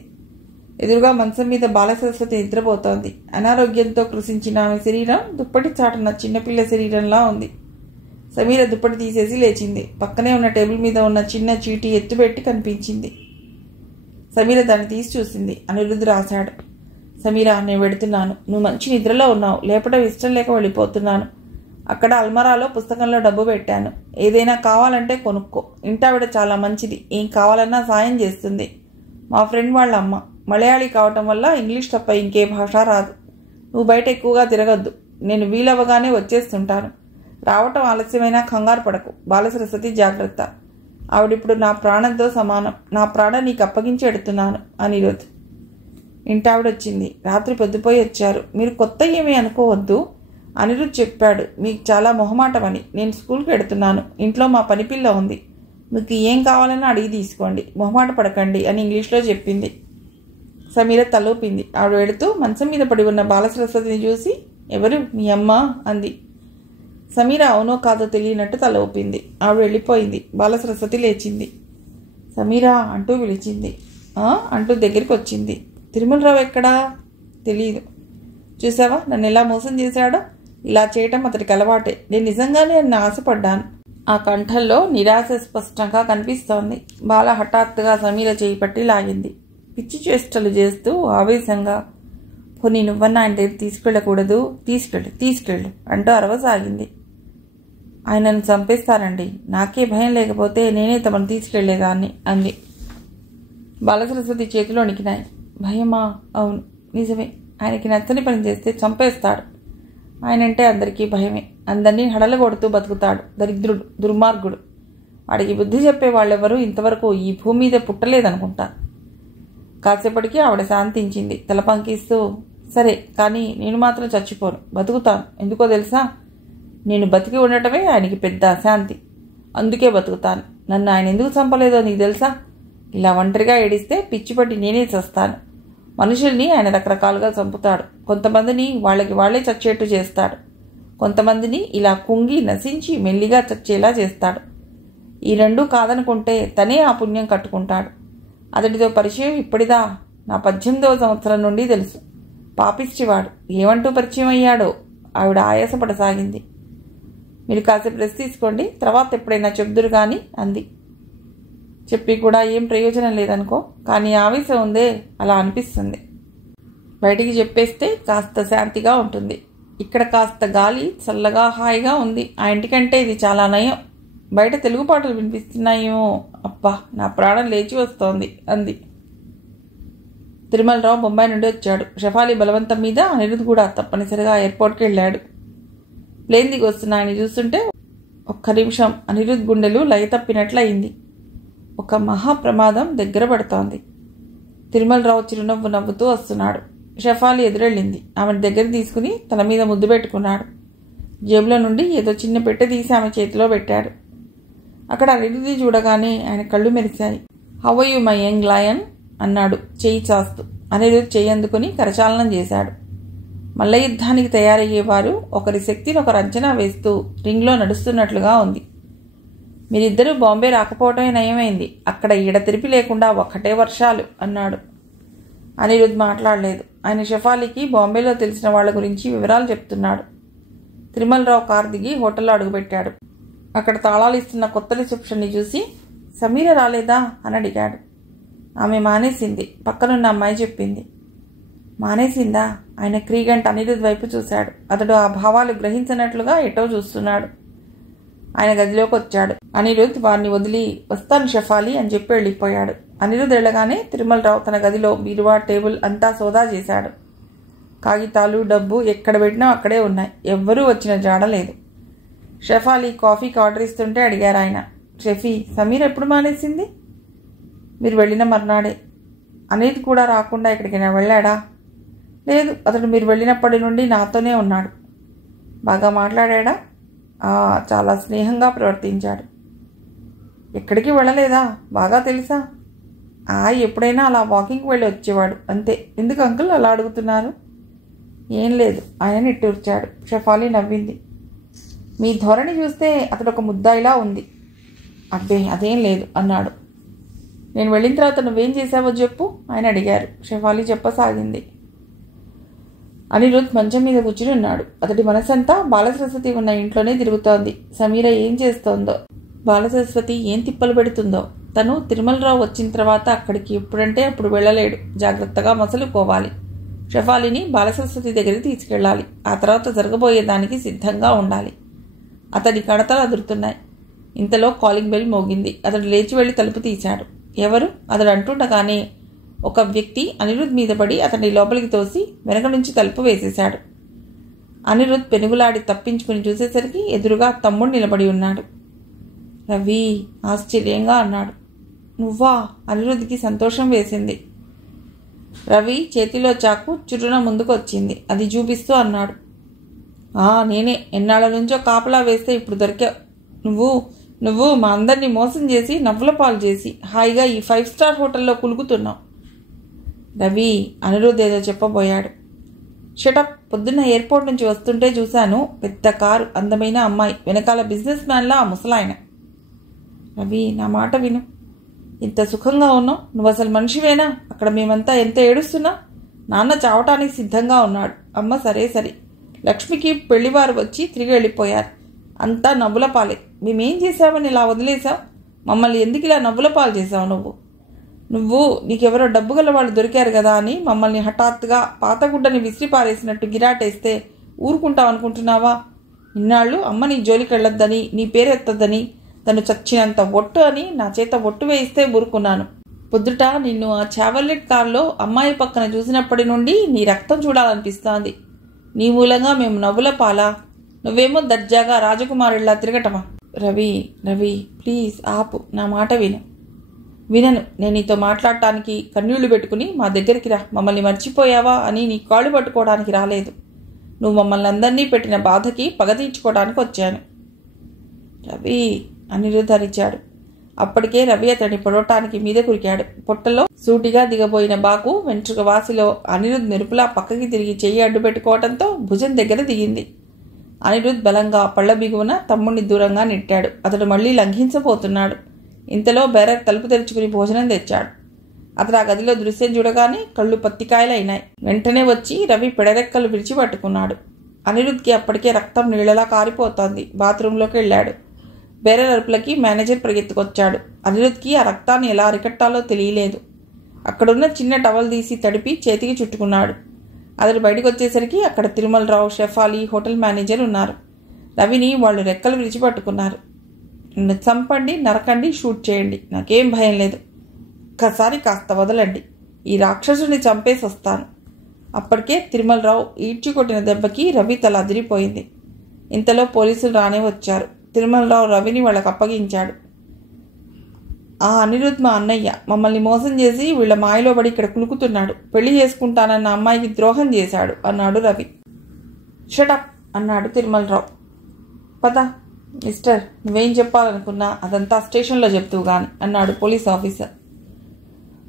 ఎదురుగా మంచం మీద బాలసరస్వతి నిద్రపోతోంది. అనారోగ్యంతో కృషించిన ఆమె శరీరం దుప్పటి చాటున చిన్నపిల్ల శరీరంలా ఉంది. సమీర దుప్పటి తీసేసి లేచింది. పక్కనే ఉన్న టేబుల్ మీద ఉన్న చిన్న చీటీ ఎత్తుపెట్టి కనిపించింది. సమీర దాన్ని తీసి చూసింది. అనిరుద్ధ్ రాశాడు. సమీర, నేను వెడుతున్నాను. నువ్వు మంచి నిద్రలో ఉన్నావు. లేపడం ఇష్టం లేక వెళ్ళిపోతున్నాను. అక్కడ అల్మరాలో పుస్తకంలో డబ్బు పెట్టాను. ఏదైనా కావాలంటే కొనుక్కో. ఇంటావిడ చాలా మంచిది. ఏం కావాలన్నా సాయం చేస్తుంది. మా ఫ్రెండ్ వాళ్ళ అమ్మ మలయాళీ కావటం వల్ల ఇంగ్లీష్ తప్ప ఇంకే భాష రాదు. నువ్వు బయట ఎక్కువగా తిరగద్దు. నేను వీలవగానే వచ్చేస్తుంటాను. రావటం ఆలస్యమైనా కంగారు పడకు. బాలసరస్వతి జాగ్రత్త. ఆవిడిప్పుడు నా ప్రాణంతో సమానం. నా ప్రాణం నీకు అప్పగించి ఎడుతున్నాను. అనిరుద్. ఇంటావిడొచ్చింది. రాత్రి పొద్దుపోయి వచ్చారు. మీరు కొత్త ఏమీ అనుకోవద్దు. అనిరుద్ చెప్పాడు మీకు చాలా మొహమాటమని. నేను స్కూల్కి ఎడుతున్నాను. ఇంట్లో మా పనిపిల్ల ఉంది. మీకు ఏం కావాలన్నా అడిగి తీసుకోండి. మొహమాట పడకండి అని ఇంగ్లీష్లో చెప్పింది. సమీర తలూపింది. ఆవిడ వెళుతూ మంచం మీద పడి ఉన్న బాలసరస్వతిని చూసి, ఎవరు మీ అమ్మ అంది. సమీర అవునో కాదో తెలియనట్టు తల ఊపింది. ఆవిడ వెళ్ళిపోయింది. బాలసరస్వతి లేచింది. సమీరా అంటూ పిలిచింది. అంటూ దగ్గరికి వచ్చింది. తిరుమలరావు ఎక్కడా? తెలీదు. చూసావా నన్ను ఎలా మోసం చేశాడో? ఇలా చేయటం అతడికి అలవాటే. నేను నిజంగానే నన్ను ఆశపడ్డాను. ఆ కంఠంలో నిరాశ స్పష్టంగా కనిపిస్తోంది. బాల హఠాత్తుగా సమీర చేయి పట్టి లాగింది. పిచ్చి చేష్టలు చేస్తూ ఆవేశంగా, పోనీ నువ్వన్నా ఆయన దగ్గర తీసుకెళ్ళకూడదు? తీసుకెళ్ళు అంటూ అరవసాగింది. ఆయనను చంపేస్తారండి. నాకే భయం లేకపోతే నేనే తమను తీసుకెళ్లేదాన్ని అంది. బాలసరస్వతి చేతిలో వణికినాయి. భయమా? అవును, నిజమే. ఆయనకి నచ్చని పని చేస్తే చంపేస్తాడు. ఆయనంటే అందరికీ భయమే. అందరినీ హడలగొడుతూ బతుకుతాడు. దరిద్రుడు, దుర్మార్గుడు. వాడికి బుద్ధి చెప్పే వాళ్ళెవరూ ఇంతవరకు ఈ భూమి మీద పుట్టలేదనుకుంటా. కాసేపటికి ఆవిడ శాంతించింది. తల పంకిస్తూ, సరే, కానీ నేను మాత్రం చచ్చిపోను, బతుకుతాను. ఎందుకో తెలుసా? నేను బతికి ఉండటమే ఆయనకి పెద్ద అశాంతి. అందుకే బతుకుతాను. నన్ను ఆయన ఎందుకు చంపలేదో నీకు తెలుసా? ఇలా ఒంటరిగా ఏడిస్తే పిచ్చిపట్టి నేనే చస్తాను. మనుషుల్ని ఆయన రకరకాలుగా చంపుతాడు. కొంతమందిని వాళ్ళకి వాళ్లే చచ్చేట్టు చేస్తాడు. కొంతమందిని ఇలా కుంగి నశించి మెల్లిగా చచ్చేలా చేస్తాడు. ఈ రెండూ కాదనుకుంటే తనే ఆ పుణ్యం కట్టుకుంటాడు. అతడితో పరిచయం ఇప్పటిదా? నా 18వ సంవత్సరం నుండి తెలుసు. పాపిష్టివాడు. ఏమంటూ పరిచయం అయ్యాడో? ఆవిడ ఆయాసపడసాగింది. మీరు కాసేపు రెస్ట్ తీసుకోండి, తర్వాత ఎప్పుడైనా చెబుదురు కానీ అంది. చెప్పి కూడా ఏం ప్రయోజనం లేదనుకో, కానీ ఆవేశం ఉందే, అలా అనిపిస్తుంది. బయటికి చెప్పేస్తే కాస్త శాంతిగా ఉంటుంది. ఇక్కడ కాస్త గాలి చల్లగా హాయిగా ఉంది. ఆ ఇంటికంటే ఇది చాలా నయం. బయట తెలుగు పాటలు వినిపిస్తున్నాయేమో. అబ్బా, నా ప్రాణం లేచి వస్తోంది అంది. తిరుమలరావు బొంబాయి నుండి వచ్చాడు. షఫాలి బలవంతం మీద అనిరుద్ కూడా తప్పనిసరిగా ఎయిర్పోర్ట్కి వెళ్ళాడు. ప్లేన్ దిగి వస్తున్న ఆయన చూస్తుంటే ఒక్క నిమిషం అనిరుద్ గుండెలు లయ తప్పినట్లయింది. ఒక మహాప్రమాదం దగ్గర పడుతోంది. తిరుమలరావు చిరునవ్వు నవ్వుతూ వస్తున్నాడు. షఫాలి ఎదురెళ్ళింది. ఆమెను దగ్గర తీసుకుని తల మీద ముద్దు పెట్టుకున్నాడు. జేబులో నుండి ఏదో చిన్న పెట్టె తీసి ఆమె చేతిలో పెట్టాడు. అక్కడ అనిరుద్ని చూడగానే ఆయన కళ్ళు మెరిశాయి. How are you my young lion అన్నాడు చెయ్యి చాస్తూ. అనిరుద్ చెయ్యి అందుకుని కరచాలనం చేశాడు. మల్ల యుద్ధానికి తయారయ్యేవారు ఒకరి శక్తిని ఒకరు అంచనా వేస్తూ రింగ్లో నడుస్తున్నట్లుగా ఉంది. మీరిద్దరూ బాంబే రాకపోవటమే నయమైంది. అక్కడ ఈడతిరిపి లేకుండా ఒక్కటే వర్షాలు అన్నాడు. అనిరుద్ మాట్లాడలేదు. ఆయన షఫాలికి బాంబేలో తెలిసిన వాళ్ల గురించి వివరాలు చెప్తున్నాడు. తిరుమలరావు కారు దిగి హోటల్లో అడుగుపెట్టాడు. అక్కడ తాళాలు ఇస్తున్న కొత్త రిసెప్షన్ని చూసి, సమీర రాలేదా అని అడిగాడు. ఆమె మానేసింది. పక్కనున్న అమ్మాయి చెప్పింది. మానేసిందా? ఆయన క్రీగంట అనిరుద్ వైపు చూశాడు. అతడు ఆ భావాలు గ్రహించినట్లుగా ఎటో చూస్తున్నాడు. ఆయన గదిలోకి వచ్చాడు. అనిరుద్ వారిని వదిలి వస్తాను షఫాలి అని చెప్పి వెళ్ళిపోయాడు. అనిరుద్ వెళ్ళగానే తిరుమలరావు తన గదిలో బీరువా, టేబుల్ అంతా సోదా చేశాడు. కాగితాలు, డబ్బు ఎక్కడ పెట్టినా అక్కడే ఉన్నాయి. ఎవ్వరూ వచ్చిన జాడలేదు. షెఫాలి కాఫీకి ఆర్డర్ ఇస్తుంటే అడిగారు ఆయన. షెఫీ, సమీర ఎప్పుడు మానేసింది? మీరు వెళ్ళిన మర్నాడే. అనేది కూడా రాకుండా ఎక్కడికైనా వెళ్ళాడా? లేదు, అతడు మీరు వెళ్ళినప్పటి నుండి నాతోనే ఉన్నాడు. బాగా మాట్లాడా? చాలా స్నేహంగా ప్రవర్తించాడు. ఎక్కడికి వెళ్ళలేదా? బాగా తెలుసా? ఎప్పుడైనా అలా వాకింగ్కి వెళ్ళి వచ్చేవాడు అంతే. ఎందుకు అంకుల్ అలా అడుగుతున్నారు? ఏం లేదు, ఆయన నిట్టూర్చాడు. షెఫాలి నవ్వింది. మీ ధోరణి చూస్తే అతడు ఒక ముద్దాయిలా ఉంది. అబ్బే అదేం లేదు అన్నాడు. నేను వెళ్ళిన తర్వాత నువ్వేం చేశావో చెప్పు ఆయన అడిగారు. షెఫాలి చెప్పసాగింది. అనిరుద్ మంచం మీద కూర్చుని ఉన్నాడు. అతడి మనసంతా బాలసరస్వతి ఉన్న ఇంట్లోనే తిరుగుతోంది. సమీర ఏం చేస్తోందో, బాలసరస్వతి ఏం తిప్పలు పెడుతుందో. తను తిరుమలరావు వచ్చిన తర్వాత అక్కడికి ఎప్పుడంటే అప్పుడు వెళ్ళలేడు. జాగ్రత్తగా మసలుకోవాలి. షెఫాలిని బాలసరస్వతి దగ్గరికి తీసుకెళ్ళాలి. ఆ తర్వాత జరగబోయేదానికి సిద్ధంగా ఉండాలి. అతడి కడతలు అదురుతున్నాయి. ఇంతలో కాలింగ్ బెల్ మోగింది. అతడు లేచి వెళ్లి తలుపు తీశాడు. ఎవరు? అతడు అంటుండగానే ఒక వ్యక్తి అనిరుద్ మీద పడి అతన్ని లోపలికి తోసి వెనక నుంచి తలుపు వేసేశాడు. అనిరుద్ పెనుగులాడి తప్పించుకుని చూసేసరికి ఎదురుగా తమ్ముడు నిలబడి ఉన్నాడు. రవి ఆశ్చర్యంగా అన్నాడు. నువ్వా? అనిరుద్కి సంతోషం వేసింది. రవి చేతిలో చాకు చురున ముందుకు వచ్చింది. అది చూపిస్తూ అన్నాడు. నేనే. ఎన్నాళ్ళ నుంచో కాపలా వేస్తే ఇప్పుడు దొరికావు. నువ్వు మా అందరినీ మోసం చేసి నవ్వుల పాలు చేసి హాయిగా ఈ 5 స్టార్ హోటల్లో కులుకుతున్నావు. రవి అనిరుద్ ఏదో చెప్పబోయాడు. షటప్. పొద్దున్న ఎయిర్పోర్ట్ నుంచి వస్తుంటే చూశాను. పెద్ద కారు, అందమైన అమ్మాయి, వెనకాల బిజినెస్ మ్యాన్లా ఆ ముసలాయన. రవి నా మాట విను. ఇంత సుఖంగా ఉన్నావు. నువ్వు అసలు మనిషివేనా? అక్కడ మేమంతా ఎంత ఏడుస్తున్నా. నాన్న చావటానికి సిద్ధంగా ఉన్నాడు. అమ్మ సరే. లక్ష్మికి పెళ్లివారు వచ్చి తిరిగి వెళ్ళిపోయారు. అంతా నవ్వుల పాలే. మేమేం చేశామని ఇలా వదిలేశావు? మమ్మల్ని ఎందుకు ఇలా నవ్వుల పాలు చేశావు? నీకెవరో డబ్బు గల వాళ్ళు దొరికారు కదా అని మమ్మల్ని హఠాత్తుగా పాతగుడ్డని విసిరిపారేసినట్టు గిరాటేస్తే ఊరుకుంటావనుకుంటున్నావా? ఇన్నాళ్ళు అమ్మ నీ జోలికి వెళ్ళొద్దని, నీ పేరెత్తొద్దని, తను చచ్చినంత ఒట్టు అని నా చేత ఒట్టు వేయిస్తే ఊరుకున్నాను. పొద్దుట నిన్ను ఆ చావర్లెట్ కారులో అమ్మాయి పక్కన చూసినప్పటి నుండి నీ రక్తం చూడాలనిపిస్తోంది. నీ మూలంగా మేము నవ్వుల పాలా? నువ్వేమో దర్జాగా రాజకుమారుల్లా తిరగటమా? రవి ప్లీజ్ ఆపు. నా మాట వినను. నేను నీతో మాట్లాడటానికి కన్నీళ్లు పెట్టుకుని మా దగ్గరికి రా. మమ్మల్ని మర్చిపోయావా అని నీ కాళ్ళు పట్టుకోవడానికి రాలేదు. నువ్వు మమ్మల్ని అందరినీ పెట్టిన బాధకి పగ తీర్చుకోవడానికి వచ్చాను. రవి అనిరుద్ అరిచాడు. అప్పటికే రవి అతడిని పొడవటానికి మీద కురికాడు. పొట్టలో సూటిగా దిగబోయిన బాకు వెంట్రుక వాసిలో అనిరుద్ మెరుపులా పక్కకి తిరిగి చెయ్యి అడ్డు పెట్టుకోవడంతో భుజం దగ్గర దిగింది. అనిరుద్ బలంగా పళ్ల బిగువన తమ్ముడిని దూరంగా నెట్టాడు. అతడు మళ్లీ లంఘించబోతున్నాడు. ఇంతలో బేరర్ తలుపు తెరుచుకుని భోజనం తెచ్చాడు. అతడు ఆ గదిలో దృశ్యం చూడగానే కళ్ళు పత్తికాయలైనాయి. వెంటనే వచ్చి రవి పెడరెక్కలు విడిచి పట్టుకున్నాడు. అనిరుద్కి అప్పటికే రక్తం నీళ్లలా కారిపోతోంది. బాత్రూంలోకి వెళ్ళాడు. Bearer అరుపులకి manager పరిగెత్తుకొచ్చాడు. అనిరుద్కి ఆ రక్తాన్ని ఎలా అరికట్టాలో తెలియలేదు. అక్కడున్న చిన్న టవల్ తీసి తడిపి చేతికి చుట్టుకున్నాడు. అతడు బయటకు వచ్చేసరికి అక్కడ తిరుమలరావు, షెఫాలి, హోటల్ మేనేజర్ ఉన్నారు. రవిని వాళ్ళు రెక్కలు విడిచిపట్టుకున్నారు. నన్ను చంపండి, నరకండి, షూట్ చేయండి, నాకేం భయం లేదు. ఒక్కసారి కాస్త వదలండి. ఈ రాక్షసుని చంపేసి వస్తాను. అప్పటికే తిరుమలరావు ఈడ్చికొట్టిన దెబ్బకి రవి తల అదిరిపోయింది. ఇంతలో పోలీసులు రానే వచ్చారు. తిరుమలరావు రవిని వాళ్ళకు అప్పగించాడు. అనిరుద్ మా అన్నయ్య. మమ్మల్ని మోసం చేసి వీళ్ళ మాయలో పడి ఇక్కడ కులుకుతున్నాడు. పెళ్లి చేసుకుంటానన్న అమ్మాయికి ద్రోహం చేశాడు అన్నాడు రవి. షటప్ అన్నాడు తిరుమలరావు. పద మిస్టర్, నువ్వేం చెప్పాలనుకున్నా అదంతా స్టేషన్లో చెప్తూ గాని అన్నాడు పోలీస్ ఆఫీసర్.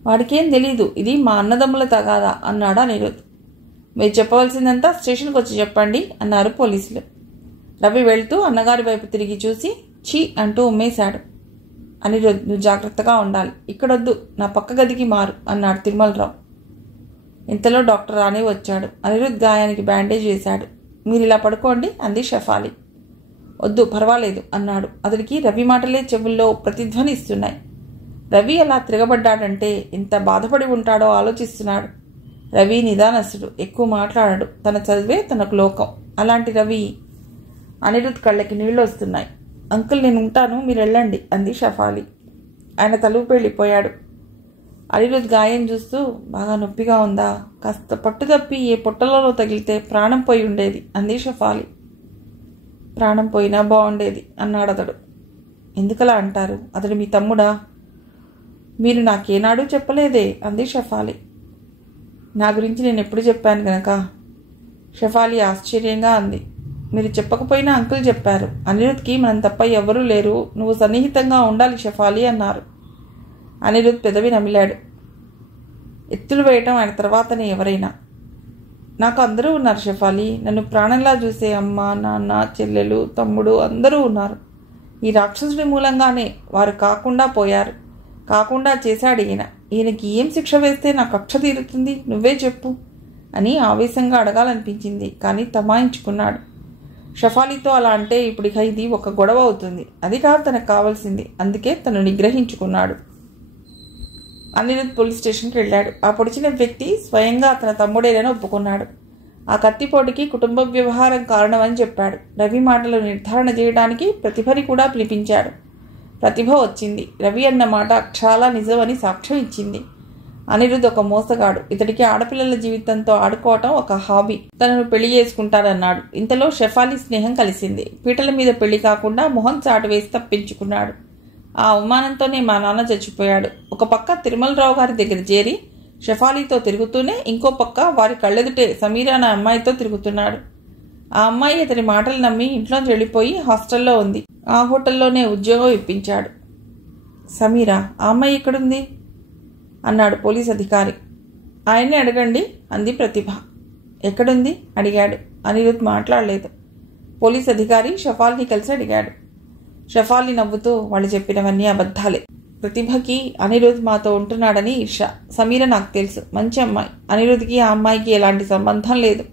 వాడికేం తెలీదు, ఇది మా అన్నదమ్ముల తగాదా అన్నాడు అనిరుద్. మీరు చెప్పవలసిందంతా స్టేషన్కి వచ్చి చెప్పండి అన్నారు పోలీసులు. రవి వెళ్తూ అన్నగారి వైపు తిరిగి చూసి ఛీ అంటూ ఉమ్మేశాడు. అనిరుద్, నువ్వు జాగ్రత్తగా ఉండాలి. ఇక్కడొద్దు, నా పక్క గదికి మారు అన్నాడు తిరుమలరావు. ఇంతలో డాక్టర్ రానే వచ్చాడు. అనిరుద్ గాయానికి బ్యాండేజ్ వేశాడు. మీరు ఇలా పడుకోండి అంది షెఫాలి. వద్దు, పర్వాలేదు అన్నాడు. అతడికి రవి మాటలే చెవుల్లో ప్రతిధ్వనిస్తున్నాయి. రవి అలా తిరగబడ్డాడంటే ఎంత బాధపడి ఉంటాడో ఆలోచిస్తున్నాడు. రవి నిదానస్తుడు, ఎక్కువ మాట్లాడాడు. తన చదివే తనకు లోకం. అలాంటి రవి. అనిరుద్ కళ్ళకి నీళ్లు వస్తున్నాయి. అంకుల్, నేను ఉంటాను, మీరు వెళ్ళండి అంది షెఫాలి. ఆయన తలుపు వెళ్ళిపోయాడు. అనిరుద్ గాయం చూస్తూ, బాగా నొప్పిగా ఉందా? కాస్త పట్టు తప్పి ఏ పొట్టలలో తగిలితే ప్రాణం పోయి ఉండేది అంది షెఫాలి. ప్రాణం పోయినా బాగుండేది అన్నాడు అతడు. ఎందుకలా అంటారు? అతడు మీ తమ్ముడా? మీరు నాకేనాడూ చెప్పలేదే అంది షఫాలి. నా గురించి నేను ఎప్పుడు చెప్పాను గనక. షఫాలి ఆశ్చర్యంగా అంది. మీరు చెప్పకపోయినా అంకుల్ చెప్పారు. అనిరుద్ధ్కి మనం తప్ప ఎవరూ లేరు, నువ్వు సన్నిహితంగా ఉండాలి షఫాలి అన్నారు. అనిరుద్ధ్ పెదవి నమిలాడు. ఎత్తులు వేయటం ఆయన తర్వాతనే ఎవరైనా. నాకు అందరూ ఉన్నారు షఫాలి. నన్ను ప్రాణంలా చూసే అమ్మ, నాన్న, చెల్లెలు, తమ్ముడు అందరూ ఉన్నారు. ఈ రాక్షసుడి మూలంగానే వారు కాకుండా పోయారు. కాకుండా చేశాడు ఈయన. ఈయనకి ఏం శిక్ష వేస్తే నా కక్ష తీరుతుంది? నువ్వే చెప్పు అని ఆవేశంగా అడగాలనిపించింది. కానీ తమాయించుకున్నాడు. షఫాలితో అలా అంటే ఇప్పుడు ఇది ఒక గొడవ అవుతుంది. అది కాదు తనకు కావాల్సింది. అందుకే తను నిగ్రహించుకున్నాడు. అనిరుద్ధ్ పోలీస్ స్టేషన్కి వెళ్ళాడు. ఆ పొడిచిన వ్యక్తి స్వయంగా తన తమ్ముడేనని ఒప్పుకున్నాడు. ఆ కత్తిపోటుకి కుటుంబ వ్యవహారం కారణమని చెప్పాడు. రవి మాటలు నిర్ధారణ చేయడానికి ప్రతిభని కూడా పిలిపించాడు. ప్రతిభ వచ్చింది. రవి అన్న మాట అక్షరాలా నిజమని సాక్ష్యం ఇచ్చింది. అనిరుద్ధ్ ఒక మోసగాడు. ఇతడికి ఆడపిల్లల జీవితంతో ఆడుకోవటం ఒక హాబీ. తనను పెళ్లి చేసుకుంటాడన్నాడు. ఇంతలో షఫాలి స్నేహం కలిసింది. పీటల మీద పెళ్లి కాకుండా మొహం చాటు వేసి తప్పించుకున్నాడు. ఆ అవమానంతోనే మా నాన్న చచ్చిపోయాడు. ఒక పక్క తిరుమలరావు గారి దగ్గర చేరి షఫాలితో తిరుగుతూనే ఇంకో పక్క వారి కళ్ళెదుటే సమీరా అనే అమ్మాయితో తిరుగుతున్నాడు. ఆ అమ్మాయి అతని మాటలు నమ్మి ఇంట్లోంచి వెళ్ళిపోయి హాస్టల్లో ఉంది. ఆ హోటల్లోనే ఉద్యోగం ఇప్పించాడు. సమీరా, ఆ అమ్మాయి ఎక్కడుంది అన్నాడు పోలీస్ అధికారి. ఆయన్ని అడగండి అంది ప్రతిభ. ఎక్కడుంది అడిగాడు. అనిరుద్ధ్ మాట్లాడలేదు. పోలీస్ అధికారి షఫాల్ని కలిసి అడిగాడు. షఫాలి నవ్వుతూ వాళ్ళు చెప్పినవన్నీ అబద్ధాలే. ప్రతిభకి అనిరుద్ధ్ మాతో ఉంటున్నాడని ఈర్ష. సమీర నాకు తెలుసు, మంచి అమ్మాయి. అనిరుద్ధ్కి ఆ అమ్మాయికి ఎలాంటి సంబంధం లేదు.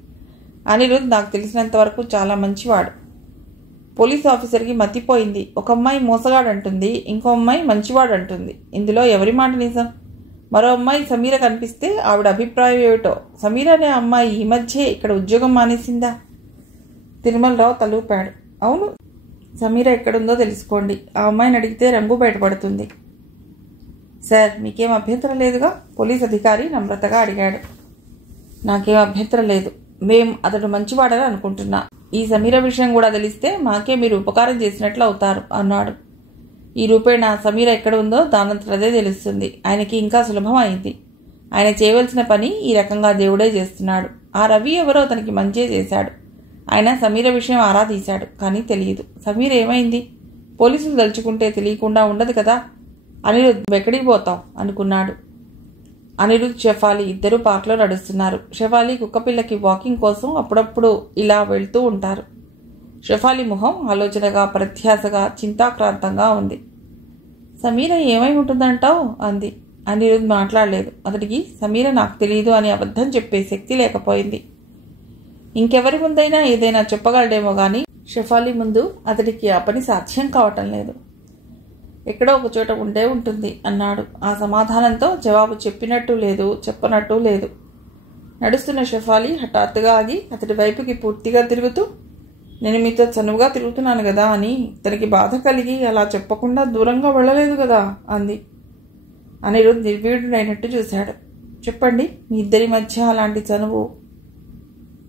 అనిరుద్ధ్ నాకు తెలిసినంత వరకు చాలా మంచివాడు. పోలీస్ ఆఫీసర్కి మతిపోయింది. ఒక అమ్మాయి మోసగాడంటుంది, ఇంకో అమ్మాయి మంచివాడంటుంది. ఇందులో ఎవరి మాట నిజం? మరో అమ్మాయి సమీర కనిపిస్తే ఆవిడ అభిప్రాయం ఏమిటో? సమీర అనే అమ్మాయి ఈ మధ్యే ఇక్కడ ఉద్యోగం మానేసిందా? తిరుమలరావు తలూపాడు. అవును, సమీర ఎక్కడుందో తెలుసుకోండి. ఆ అమ్మాయిని అడిగితే రంగు బయటపడుతుంది. సార్, మీకేం అభ్యంతరం లేదుగా? పోలీస్ అధికారి నమ్రతగా అడిగాడు. నాకేం అభ్యంతరం లేదు. అతడు మంచివాడని అనుకుంటున్నా. ఈ సమీర విషయం కూడా తెలిస్తే మాకే మీరు ఉపకారం చేసినట్లు అవుతారు అన్నాడు. ఈ రూపేణ సమీర ఎక్కడ ఉందో దానంతటదే తెలుస్తుంది. ఆయనకి ఇంకా సులభం అయింది. ఆయన చేయవలసిన పని ఈ రకంగా దేవుడే చేస్తున్నాడు. ఆ రవి ఎవరో అతనికి మంచే చేశాడు. ఆయన సమీర విషయం ఆరా తీశాడు. కానీ తెలియదు. సమీర ఏమైంది? పోలీసులు తలుచుకుంటే తెలియకుండా ఉండదు కదా. అనిరుద్ధ్, ఎక్కడికి పోతాం అనుకున్నాడు. అనిరుద్ధ్, షఫాలి ఇద్దరూ పార్క్లో నడుస్తున్నారు. షఫాలి కుక్కపిల్లకి వాకింగ్ కోసం అప్పుడప్పుడు ఇలా వెళ్తూ ఉంటారు. షఫాలి మొహం ఆలోచనగా, ప్రత్యాశగా, చింతాక్రాంతంగా ఉంది. సమీర ఏమై ఉంటుందంటావు అంది. అనిరుద్ధ్ మాట్లాడలేదు. అతడికి సమీర నాకు తెలియదు అని అబద్ధం చెప్పే శక్తి లేకపోయింది. ఇంకెవరి ముందైనా ఏదైనా చెప్పగలడేమో గాని షఫాలి ముందు అతడికి ఆ పని సాధ్యం కావటం లేదు. ఎక్కడో ఒక చోట ఉండే ఉంటుంది అన్నాడు. ఆ సమాధానంతో జవాబు చెప్పినట్టు లేదు, చెప్పనట్టు లేదు. నడుస్తున్న షఫాలి హఠాత్తుగా ఆగి అతడి వైపుకి పూర్తిగా తిరుగుతూ, నేను మీతో చనువుగా తిరుగుతున్నాను కదా అని తనకి బాధ కలిగి అలా చెప్పకుండా దూరంగా వెళ్ళలేదు కదా అంది. అనిరుద్ధ్ నిర్వీడుడైనట్టు చూశాడు. చెప్పండి, మీ ఇద్దరి మధ్య అలాంటి చనువు?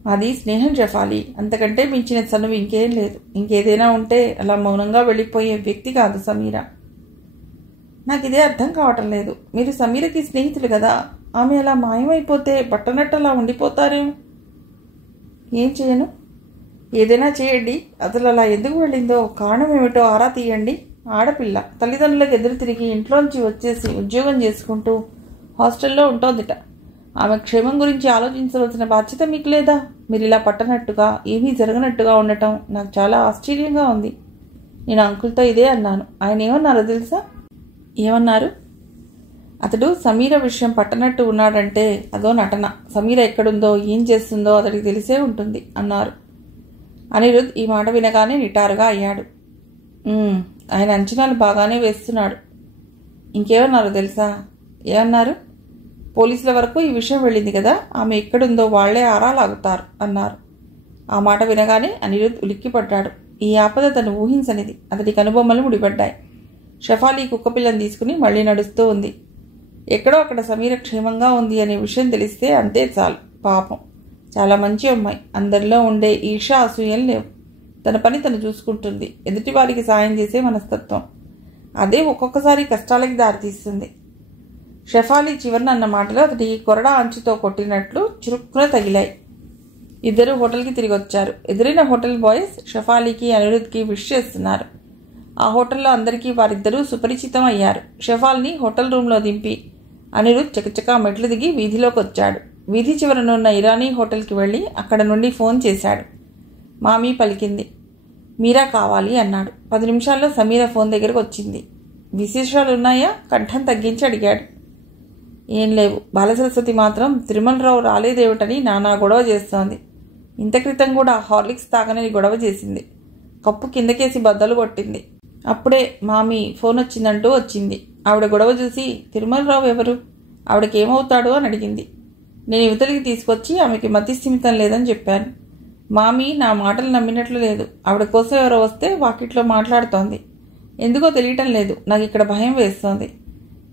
అది స్నేహం షఫాలి. అంతకంటే మించిన చనువు ఇంకేం లేదు. ఇంకేదైనా ఉంటే అలా మౌనంగా వెళ్ళిపోయే వ్యక్తి కాదు సమీర. నాకు ఇదే అర్థం కావటం లేదు. మీరు సమీరకి స్నేహితులు కదా. ఆమె అలా మాయమైపోతే పట్టనట్టు అలా ఉండిపోతారేం? ఏం చేయను? ఏదైనా చేయండి. అసలు అలా ఎందుకు వెళ్ళిందో, కారణం ఏమిటో ఆరా తీయండి. ఆడపిల్ల తల్లిదండ్రులకు ఎదురు తిరిగి ఇంట్లోంచి వచ్చేసి ఉద్యోగం చేసుకుంటూ హాస్టల్లో ఉంటోందిట. ఆమె క్షేమం గురించి ఆలోచించవలసిన బాధ్యత మీకు లేదా? మీరు ఇలా పట్టనట్టుగా, ఏమీ జరగనట్టుగా ఉండటం నాకు చాలా ఆశ్చర్యంగా ఉంది. నేను అంకుల్తో ఇదే అన్నాను. ఆయన ఏమన్నారో తెలుసా? ఏమన్నారు? అతడు సమీర విషయం పట్టనట్టు ఉన్నాడంటే అదో నటన. సమీర ఎక్కడుందో, ఏం చేస్తుందో అతడికి తెలిసే ఉంటుంది అన్నారు. అనిరుద్ధ్ ఈ మాట వినగానే నిటారుగా అయ్యాడు. ఆయన అంచనాలు బాగానే వేస్తున్నాడు. ఇంకేమన్నారో తెలుసా? ఏమన్నారు? పోలీసుల వరకు ఈ విషయం వెళ్ళింది కదా, ఆమె ఎక్కడుందో వాళ్లే ఆరా లాగుతారు అన్నారు. ఆ మాట వినగానే అనిరుద్ధ్ ఉలిక్కిపడ్డాడు. ఈ ఆపద తను ఊహించనిది. అతడి కనుబొమ్మలు ముడిపడ్డాయి. షఫాలి కుక్కపిల్లని తీసుకుని మళ్లీ నడుస్తూ ఉంది. ఎక్కడో అక్కడ సమీర క్షేమంగా ఉంది అనే విషయం తెలిస్తే అంతే చాలు. పాపం, చాలా మంచి అమ్మాయి. అందరిలో ఉండే ఈర్ష, అసూయం లేవు. తన పని తను చూసుకుంటుంది. ఎదుటి వారికి సాయం చేసే మనస్తత్వం. అదే ఒక్కొక్కసారి కష్టాలకి దారితీస్తుంది. షెఫాలి చివరిన అన్న మాటలు అతడికి కొరడా అంచుతో కొట్టినట్లు చురుక్కున తగిలాయి. ఇద్దరు హోటల్కి తిరిగి వచ్చారు. ఎదురైన హోటల్ బాయ్స్ షెఫాలికి అనిరుద్ధ్కి విష్ చేస్తున్నారు. ఆ హోటల్లో అందరికీ వారిద్దరూ సుపరిచితం అయ్యారు. షెఫాల్ని హోటల్ రూమ్లో దింపి అనిరుద్ధ్ చకచకా మెట్లు దిగి వీధిలోకి వచ్చాడు. వీధి చివరనున్న ఇరానీ హోటల్కి వెళ్ళి అక్కడ నుండి ఫోన్ చేశాడు. మామీ పలికింది. మీరా కావాలి అన్నాడు. 10 నిమిషాల్లో సమీర ఫోన్ దగ్గరకు వచ్చింది. విశేషాలున్నాయా? కంఠం తగ్గించి అడిగాడు. ఏం లేవు. బాలసరస్వతి మాత్రం తిరుమలరావు రాలేదేమిటని నానా గొడవ చేస్తోంది. ఇంత క్రితం కూడా హార్లిక్స్ తాగనని గొడవ చేసింది. కప్పు కిందకేసి బద్దలు కొట్టింది. అప్పుడే మామీ ఫోన్ వచ్చిందంటూ వచ్చింది. ఆవిడ గొడవ చూసి తిరుమలరావు ఎవరు, ఆవిడకేమవుతాడు అని అడిగింది. నేను యువతలికి తీసుకొచ్చి ఆమెకి మతి స్థిమితం లేదని చెప్పాను. మామీ నా మాటలు నమ్మినట్లు లేదు. ఆవిడ కోసం ఎవరో వస్తే వాకిట్లో మాట్లాడుతోంది. ఎందుకో తెలియటం లేదు. నాకు ఇక్కడ భయం వేస్తోంది.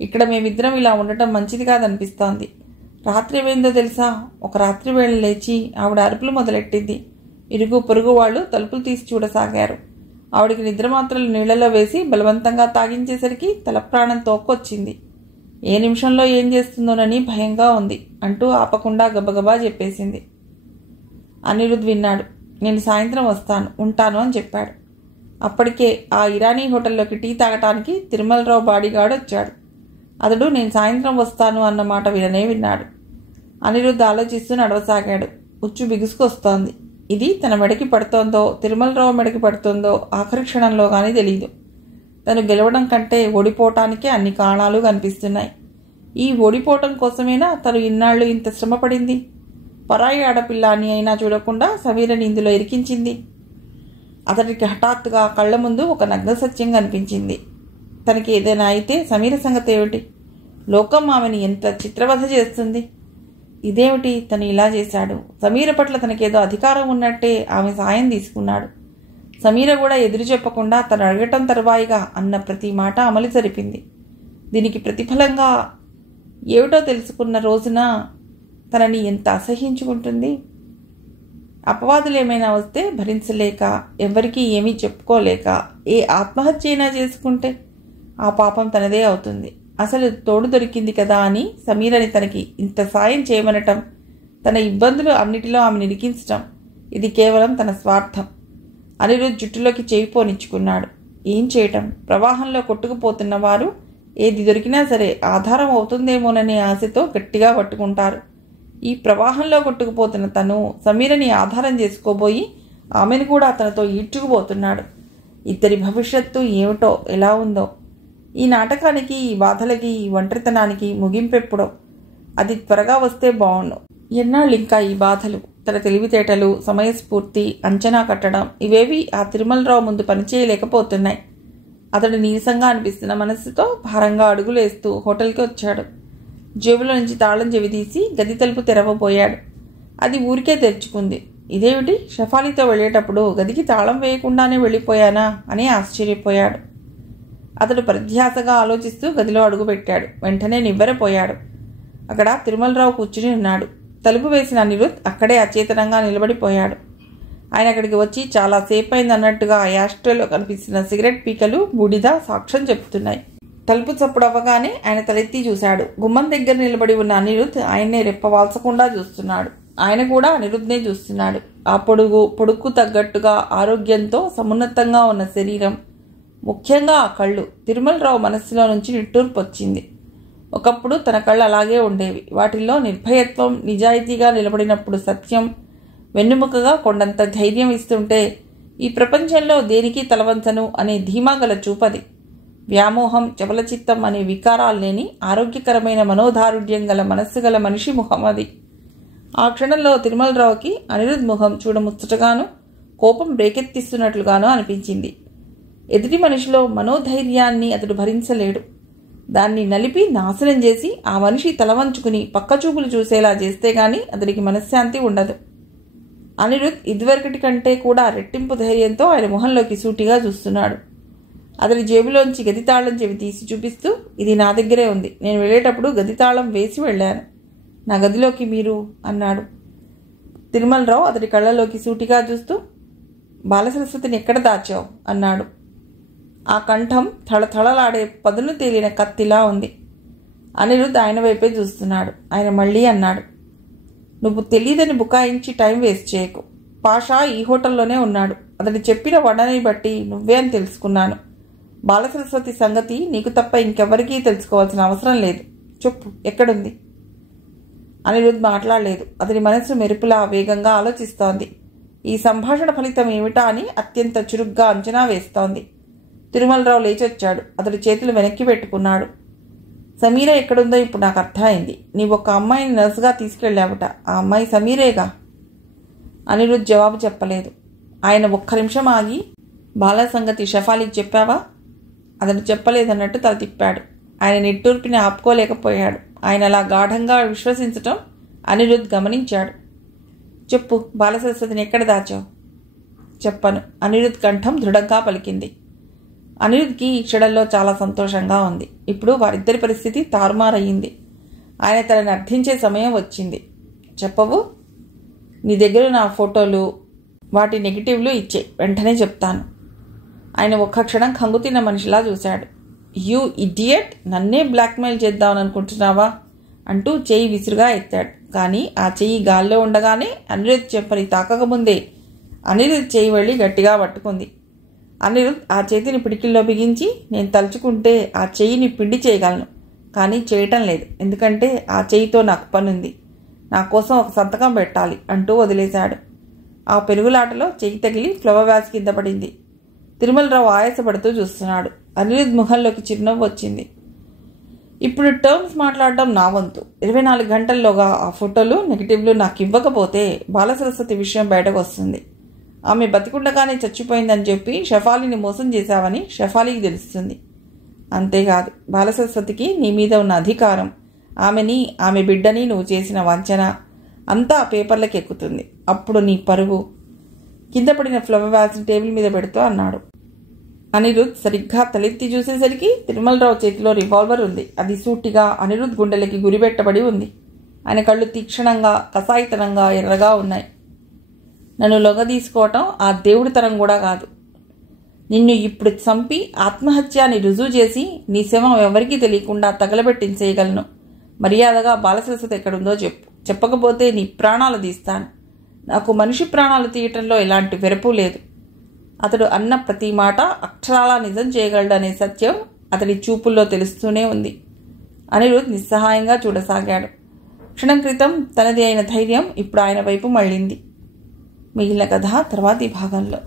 ఇక్కడ మేమిద్దరం ఇలా ఉండటం మంచిది కాదనిపిస్తోంది. రాత్రి ఏమైందో తెలుసా? ఒక రాత్రి వేళ లేచి ఆవిడ అరుపులు మొదలెట్టింది. ఇరుగు పొరుగు వాళ్ళు తలుపులు తీసి చూడసాగారు. ఆవిడికి నిద్ర మాత్రలు నీళ్లలో వేసి బలవంతంగా తాగించేసరికి తల ప్రాణం తోక్కొచ్చింది. ఏ నిమిషంలో ఏం చేస్తుందోనని భయంగా ఉంది అంటూ ఆపకుండా గబగబా చెప్పేసింది. అనిరుద్ధ్ విన్నాడు. నేను సాయంత్రం వస్తాను, ఉంటాను అని చెప్పాడు. అప్పటికే ఆ ఇరానీ హోటల్లోకి టీ తాగటానికి తిరుమలరావు బాడీగార్డ్ వచ్చాడు. అతడు నేను సాయంత్రం వస్తాను అన్న మాట విన్నాడు. అనిరుద్ధ్ ఆలోచిస్తూ నడవసాగాడు. ఉచ్చు బిగుసుకొస్తోంది. ఇది తన మెడకి పడుతోందో తిరుమలరావు మెడకి పడుతోందో ఆఖరి క్షణంలో కానీ తెలీదు. తను గెలవడం కంటే ఓడిపోవటానికే అన్ని కారణాలు కనిపిస్తున్నాయి. ఈ ఓడిపోవటం కోసమేనా తను ఇన్నాళ్ళు ఇంత శ్రమపడింది? పరాయి ఆడపిల్ల అని అయినా చూడకుండా సమీరని ఇందులో ఇరికించింది. అతడికి హఠాత్తుగా కళ్ల ముందు ఒక నగ్న సత్యం కనిపించింది. తనకి ఏదైనా అయితే సమీర సంగతి ఏమిటి? లోకం ఆమెని ఎంత చిత్రవధ చేస్తుంది. ఇదేమిటి తను ఇలా చేశాడు? సమీర పట్ల తనకేదో అధికారం ఉన్నట్టే ఆమె సాయం తీసుకున్నాడు. సమీర కూడా ఎదురు చెప్పకుండా తను అడగటం తరువాయిగా అన్న ప్రతి మాట అమలు జరిపింది. దీనికి ప్రతిఫలంగా ఏమిటో తెలుసుకున్న రోజున తనని ఎంత అసహ్యించుకుంటుంది. అపవాదులు ఏమైనా వస్తే భరించలేక, ఎవరికీ ఏమీ చెప్పుకోలేక ఏ ఆత్మహత్య అయినా చేసుకుంటే ఆ పాపం తనదే అవుతుంది. అసలు తోడు దొరికింది కదా అని సమీరని తనకి ఇంత సాయం చేయమనటం, తన ఇబ్బందులు అన్నిటిలో ఆమె నిరికించటం, ఇది కేవలం తన స్వార్థం. అనిరుద్ధ్ జుట్టులోకి చేయి పోనిచ్చుకున్నాడు. ఏం చేయటం? ప్రవాహంలో కొట్టుకుపోతున్న వారు ఏది దొరికినా సరే ఆధారం అవుతుందేమోననే ఆశతో గట్టిగా పట్టుకుంటారు. ఈ ప్రవాహంలో కొట్టుకుపోతున్న తను సమీరని ఆధారం చేసుకోబోయి ఆమెను కూడా తనతో ఈడ్చుకుపోతున్నాడు. ఇద్దరి భవిష్యత్తు ఏమిటో, ఎలా ఉందో. ఈ నాటకానికి, ఈ బాధలకి, ఈ ఒంటరితనానికి ముగింపెప్పుడో? అది త్వరగా వస్తే బావుండు. ఎన్నాళ్ళు ఇంకా ఈ బాధలు? తన తెలివితేటలు, సమయస్ఫూర్తి, అంచనా కట్టడం ఇవేవి ఆ తిరుమలరావు ముందు పనిచేయలేకపోతున్నాయి. అతడు నీరసంగా అనిపిస్తున్న మనస్సుతో భారంగా అడుగులేస్తూ హోటల్కి వచ్చాడు. జేబులో నుంచి తాళం చెవి తీసి గది తలుపు తెరవబోయాడు. అది ఊరికే తెరుచుకుంది. ఇదేమిటి, షెఫాలితో వెళ్ళేటప్పుడు గదికి తాళం వేయకుండానే వెళ్ళిపోయానా అని ఆశ్చర్యపోయాడు. అతడు ప్రధ్యాసగా ఆలోచిస్తూ గదిలో అడుగుపెట్టాడు. వెంటనే నివ్వెరపోయాడు. అక్కడ తిరుమలరావు కూర్చుని ఉన్నాడు. తలుపు వేసిన అనిరుద్ధ్ అక్కడే అచేతనంగా నిలబడిపోయాడు. ఆయన అక్కడికి వచ్చి చాలా సేపు అయిందన్నట్టుగా యాస్ట్రేలో కనిపిస్తున్న సిగరెట్ పీకలు బూడిద సాక్ష్యం చెప్తున్నాయి. తలుపు చప్పుడు అవ్వగానే ఆయన తలెత్తి చూశాడు. గుమ్మం దగ్గర నిలబడి ఉన్న అనిరుద్ధ్ ఆయన్నే రెప్పవాల్చకుండా చూస్తున్నాడు. ఆయన కూడా అనిరుద్ధ్నే చూస్తున్నాడు. ఆ పొడుక్కు తగ్గట్టుగా ఆరోగ్యంతో సమున్నతంగా ఉన్న శరీరం, ముఖ్యంగా ఆ కళ్ళు. తిరుమలరావు మనస్సులో నుంచి నిట్టూర్పు వచ్చింది. ఒకప్పుడు తన కళ్ళు అలాగే ఉండేవి. వాటిల్లో నిర్భయత్వం, నిజాయితీగా నిలబడినప్పుడు సత్యం వెన్నుముకగా కొండంత ధైర్యం ఇస్తుంటే, ఈ ప్రపంచంలో దేనికి తలవంచను అనే ధీమా గల చూపది. వ్యామోహం, చపలచిత్తం అనే వికారాలు లేని ఆరోగ్యకరమైన మనోదారుఢ్యం గల మనస్సు గల మనిషి ముఖం అది. ఆ క్షణంలో తిరుమలరావుకి అనిరుద్ధ్ ముఖం చూడముచ్చటగాను, కోపం రేకెత్తిస్తున్నట్లుగానూ అనిపించింది. ఎదుటి మనిషిలో మనోధైర్యాన్ని అతడు భరించలేడు. దాన్ని నలిపి నాశనం చేసి ఆ మనిషి తలవంచుకుని పక్కచూపులు చూసేలా చేస్తే గాని అతడికి మనశ్శాంతి ఉండదు. అనిరుద్ధ్ ఇదివరకటి కంటే కూడా రెట్టింపు ధైర్యంతో ఆయన మొహంలోకి సూటిగా చూస్తున్నాడు. అతడి జేబులోంచి గదితాళం చెవి తీసి చూపిస్తూ, ఇది నా దగ్గరే ఉంది. నేను వెళ్ళేటప్పుడు గదితాళం వేసి వెళ్ళాను. నా గదిలోకి మీరు అన్నాడు. తిరుమలరావు అతడి కళ్ళలోకి సూటిగా చూస్తూ, బాలసరస్వతిని ఎక్కడ దాచావు అన్నాడు. ఆ కంఠం థళథళలాడే పదును తేలిన కత్తిలా ఉంది. అనిరుద్ధ్ ఆయన వైపే చూస్తున్నాడు. ఆయన మళ్ళీ అన్నాడు, నువ్వు తెలియదని బుకాయించి టైం వేస్ట్ చేయకు. పాషా ఈ హోటల్లోనే ఉన్నాడు. అతడు చెప్పిన వడని బట్టి నువ్వే అని తెలుసుకున్నాను. బాలసరస్వతి సంగతి నీకు తప్ప ఇంకెవరికీ తెలుసుకోవాల్సిన అవసరం లేదు. చెప్పు, ఎక్కడుంది? అనిరుద్ధ్ మాట్లాడలేదు. అతని మనసు మెరుపులా వేగంగా ఆలోచిస్తోంది. ఈ సంభాషణ ఫలితం ఏమిటా అని అత్యంత చురుగ్గా అంచనా వేస్తోంది. తిరుమలరావు లేచొచ్చాడు. అతడు చేతులు వెనక్కి పెట్టుకున్నాడు. సమీర ఎక్కడుందో ఇప్పుడు నాకు అర్థమైంది. నీవు ఒక అమ్మాయిని నర్సుగా తీసుకెళ్ళావుట. ఆ అమ్మాయి సమీరేగా? అనిరుద్ధ్ జవాబు చెప్పలేదు. ఆయన ఒక్క నిమిషం ఆగి, బాల సంగతి షఫాలీకి చెప్పావా? అతను చెప్పలేదన్నట్టు తల తిప్పాడు. ఆయన నిట్టూర్పిని ఆపుకోలేకపోయాడు. ఆయన అలా గాఢంగా విశ్వసించటం అనిరుద్ధ్ గమనించాడు. చెప్పు, బాలసరస్వతిని ఎక్కడ దాచావు? చెప్పను. అనిరుద్ధ్ కంఠం దృఢంగా పలికింది. అనిరుద్ధ్కి ఈ క్షణంలో చాలా సంతోషంగా ఉంది. ఇప్పుడు వారిద్దరి పరిస్థితి తారుమారయ్యింది. ఆయన తనని అర్థించే సమయం వచ్చింది. చెప్పవు? నీ దగ్గర నా ఫోటోలు, వాటి నెగిటివ్లు ఇచ్చే, వెంటనే చెప్తాను. ఆయన ఒక్క క్షణం కంగుతిన్న మనిషిలా చూశాడు. యూ ఇడియట్, నన్నే బ్లాక్మెయిల్ చేద్దామని అనుకుంటున్నావా అంటూ చెయ్యి విసురుగా ఎత్తాడు. కానీ ఆ చెయ్యి గాల్లో ఉండగానే అనిరుద్ధ్ చెంపని తాకకముందే అనిరుద్ధ్ చెయ్యి వెళ్ళి గట్టిగా పట్టుకుంది. అనిరుద్ధ్ ఆ చేతిని పిడికిల్లో బిగించి, నేను తలుచుకుంటే ఆ చెయ్యిని పిండి చేయగలను, కానీ చేయటం లేదు. ఎందుకంటే ఆ చెయ్యితో నాకు పనుంది. నా కోసం ఒక సంతకం పెట్టాలి అంటూ వదిలేశాడు. ఆ పెరుగులాటలో చెయ్యి తగిలి ఫ్లవర్ వ్యాస్ కింద పడింది. తిరుమలరావు ఆయాసపడుతూ చూస్తున్నాడు. అనిరుద్ధ్ ముఖంలోకి చిరునవ్వు వచ్చింది. ఇప్పుడు టర్మ్స్ మాట్లాడడం నా వంతు. 24 గంటల్లోగా ఆ ఫోటోలు, నెగిటివ్లు నాకు ఇవ్వకపోతే బాలసరస్వతి విషయం బయటకు వస్తుంది. ఆమె బతికుండగానే చచ్చిపోయిందని చెప్పి షఫాలీని మోసం చేశావని షఫాలీకి తెలుస్తుంది. అంతేకాదు, బాలసరస్వతికి నీ మీద ఉన్న అధికారం, ఆమెని, ఆమె బిడ్డని నువ్వు చేసిన వంచన అంతా ఆ పేపర్లకు ఎక్కుతుంది. అప్పుడు నీ పరువు. కింద పడిన ఫ్లవర్ వ్యాస్ని టేబుల్ మీద పెడుతూ అన్నాడు. అనిరుద్ధ్ సరిగ్గా తలెత్తి చూసేసరికి తిరుమలరావు చేతిలో రివాల్వర్ ఉంది. అది సూటిగా అనిరుద్ధ్ గుండెలకి గురిపెట్టబడి ఉంది. ఆయన కళ్ళు తీక్షణంగా, కసాయితనంగా ఎర్రగా ఉన్నాయి. నన్ను లొంగదీసుకోవటం ఆ దేవుడి తరం కూడా కాదు. నిన్ను ఇప్పుడు చంపి ఆత్మహత్య అని రుజువు చేసి నీ శవం ఎవరికీ తెలియకుండా తగలబెట్టించేయగలను. మర్యాదగా బాలసరస్వతి ఎక్కడుందో చెప్పు. చెప్పకపోతే నీ ప్రాణాలు తీస్తాను. నాకు మనిషి ప్రాణాలు తీయటంలో ఎలాంటి వెరపు లేదు. అతడు అన్న ప్రతి మాట అక్షరాలా నిజం చేయగలడనే సత్యం అతడి చూపుల్లో తెలుస్తూనే ఉంది. అనిరుద్ధ్ నిస్సహాయంగా చూడసాగాడు. క్షణం క్రితం తనది అయిన ధైర్యం ఇప్పుడు ఆయన వైపు మళ్ళింది. మిగిలిన కథ తర్వాతి భాగంలో.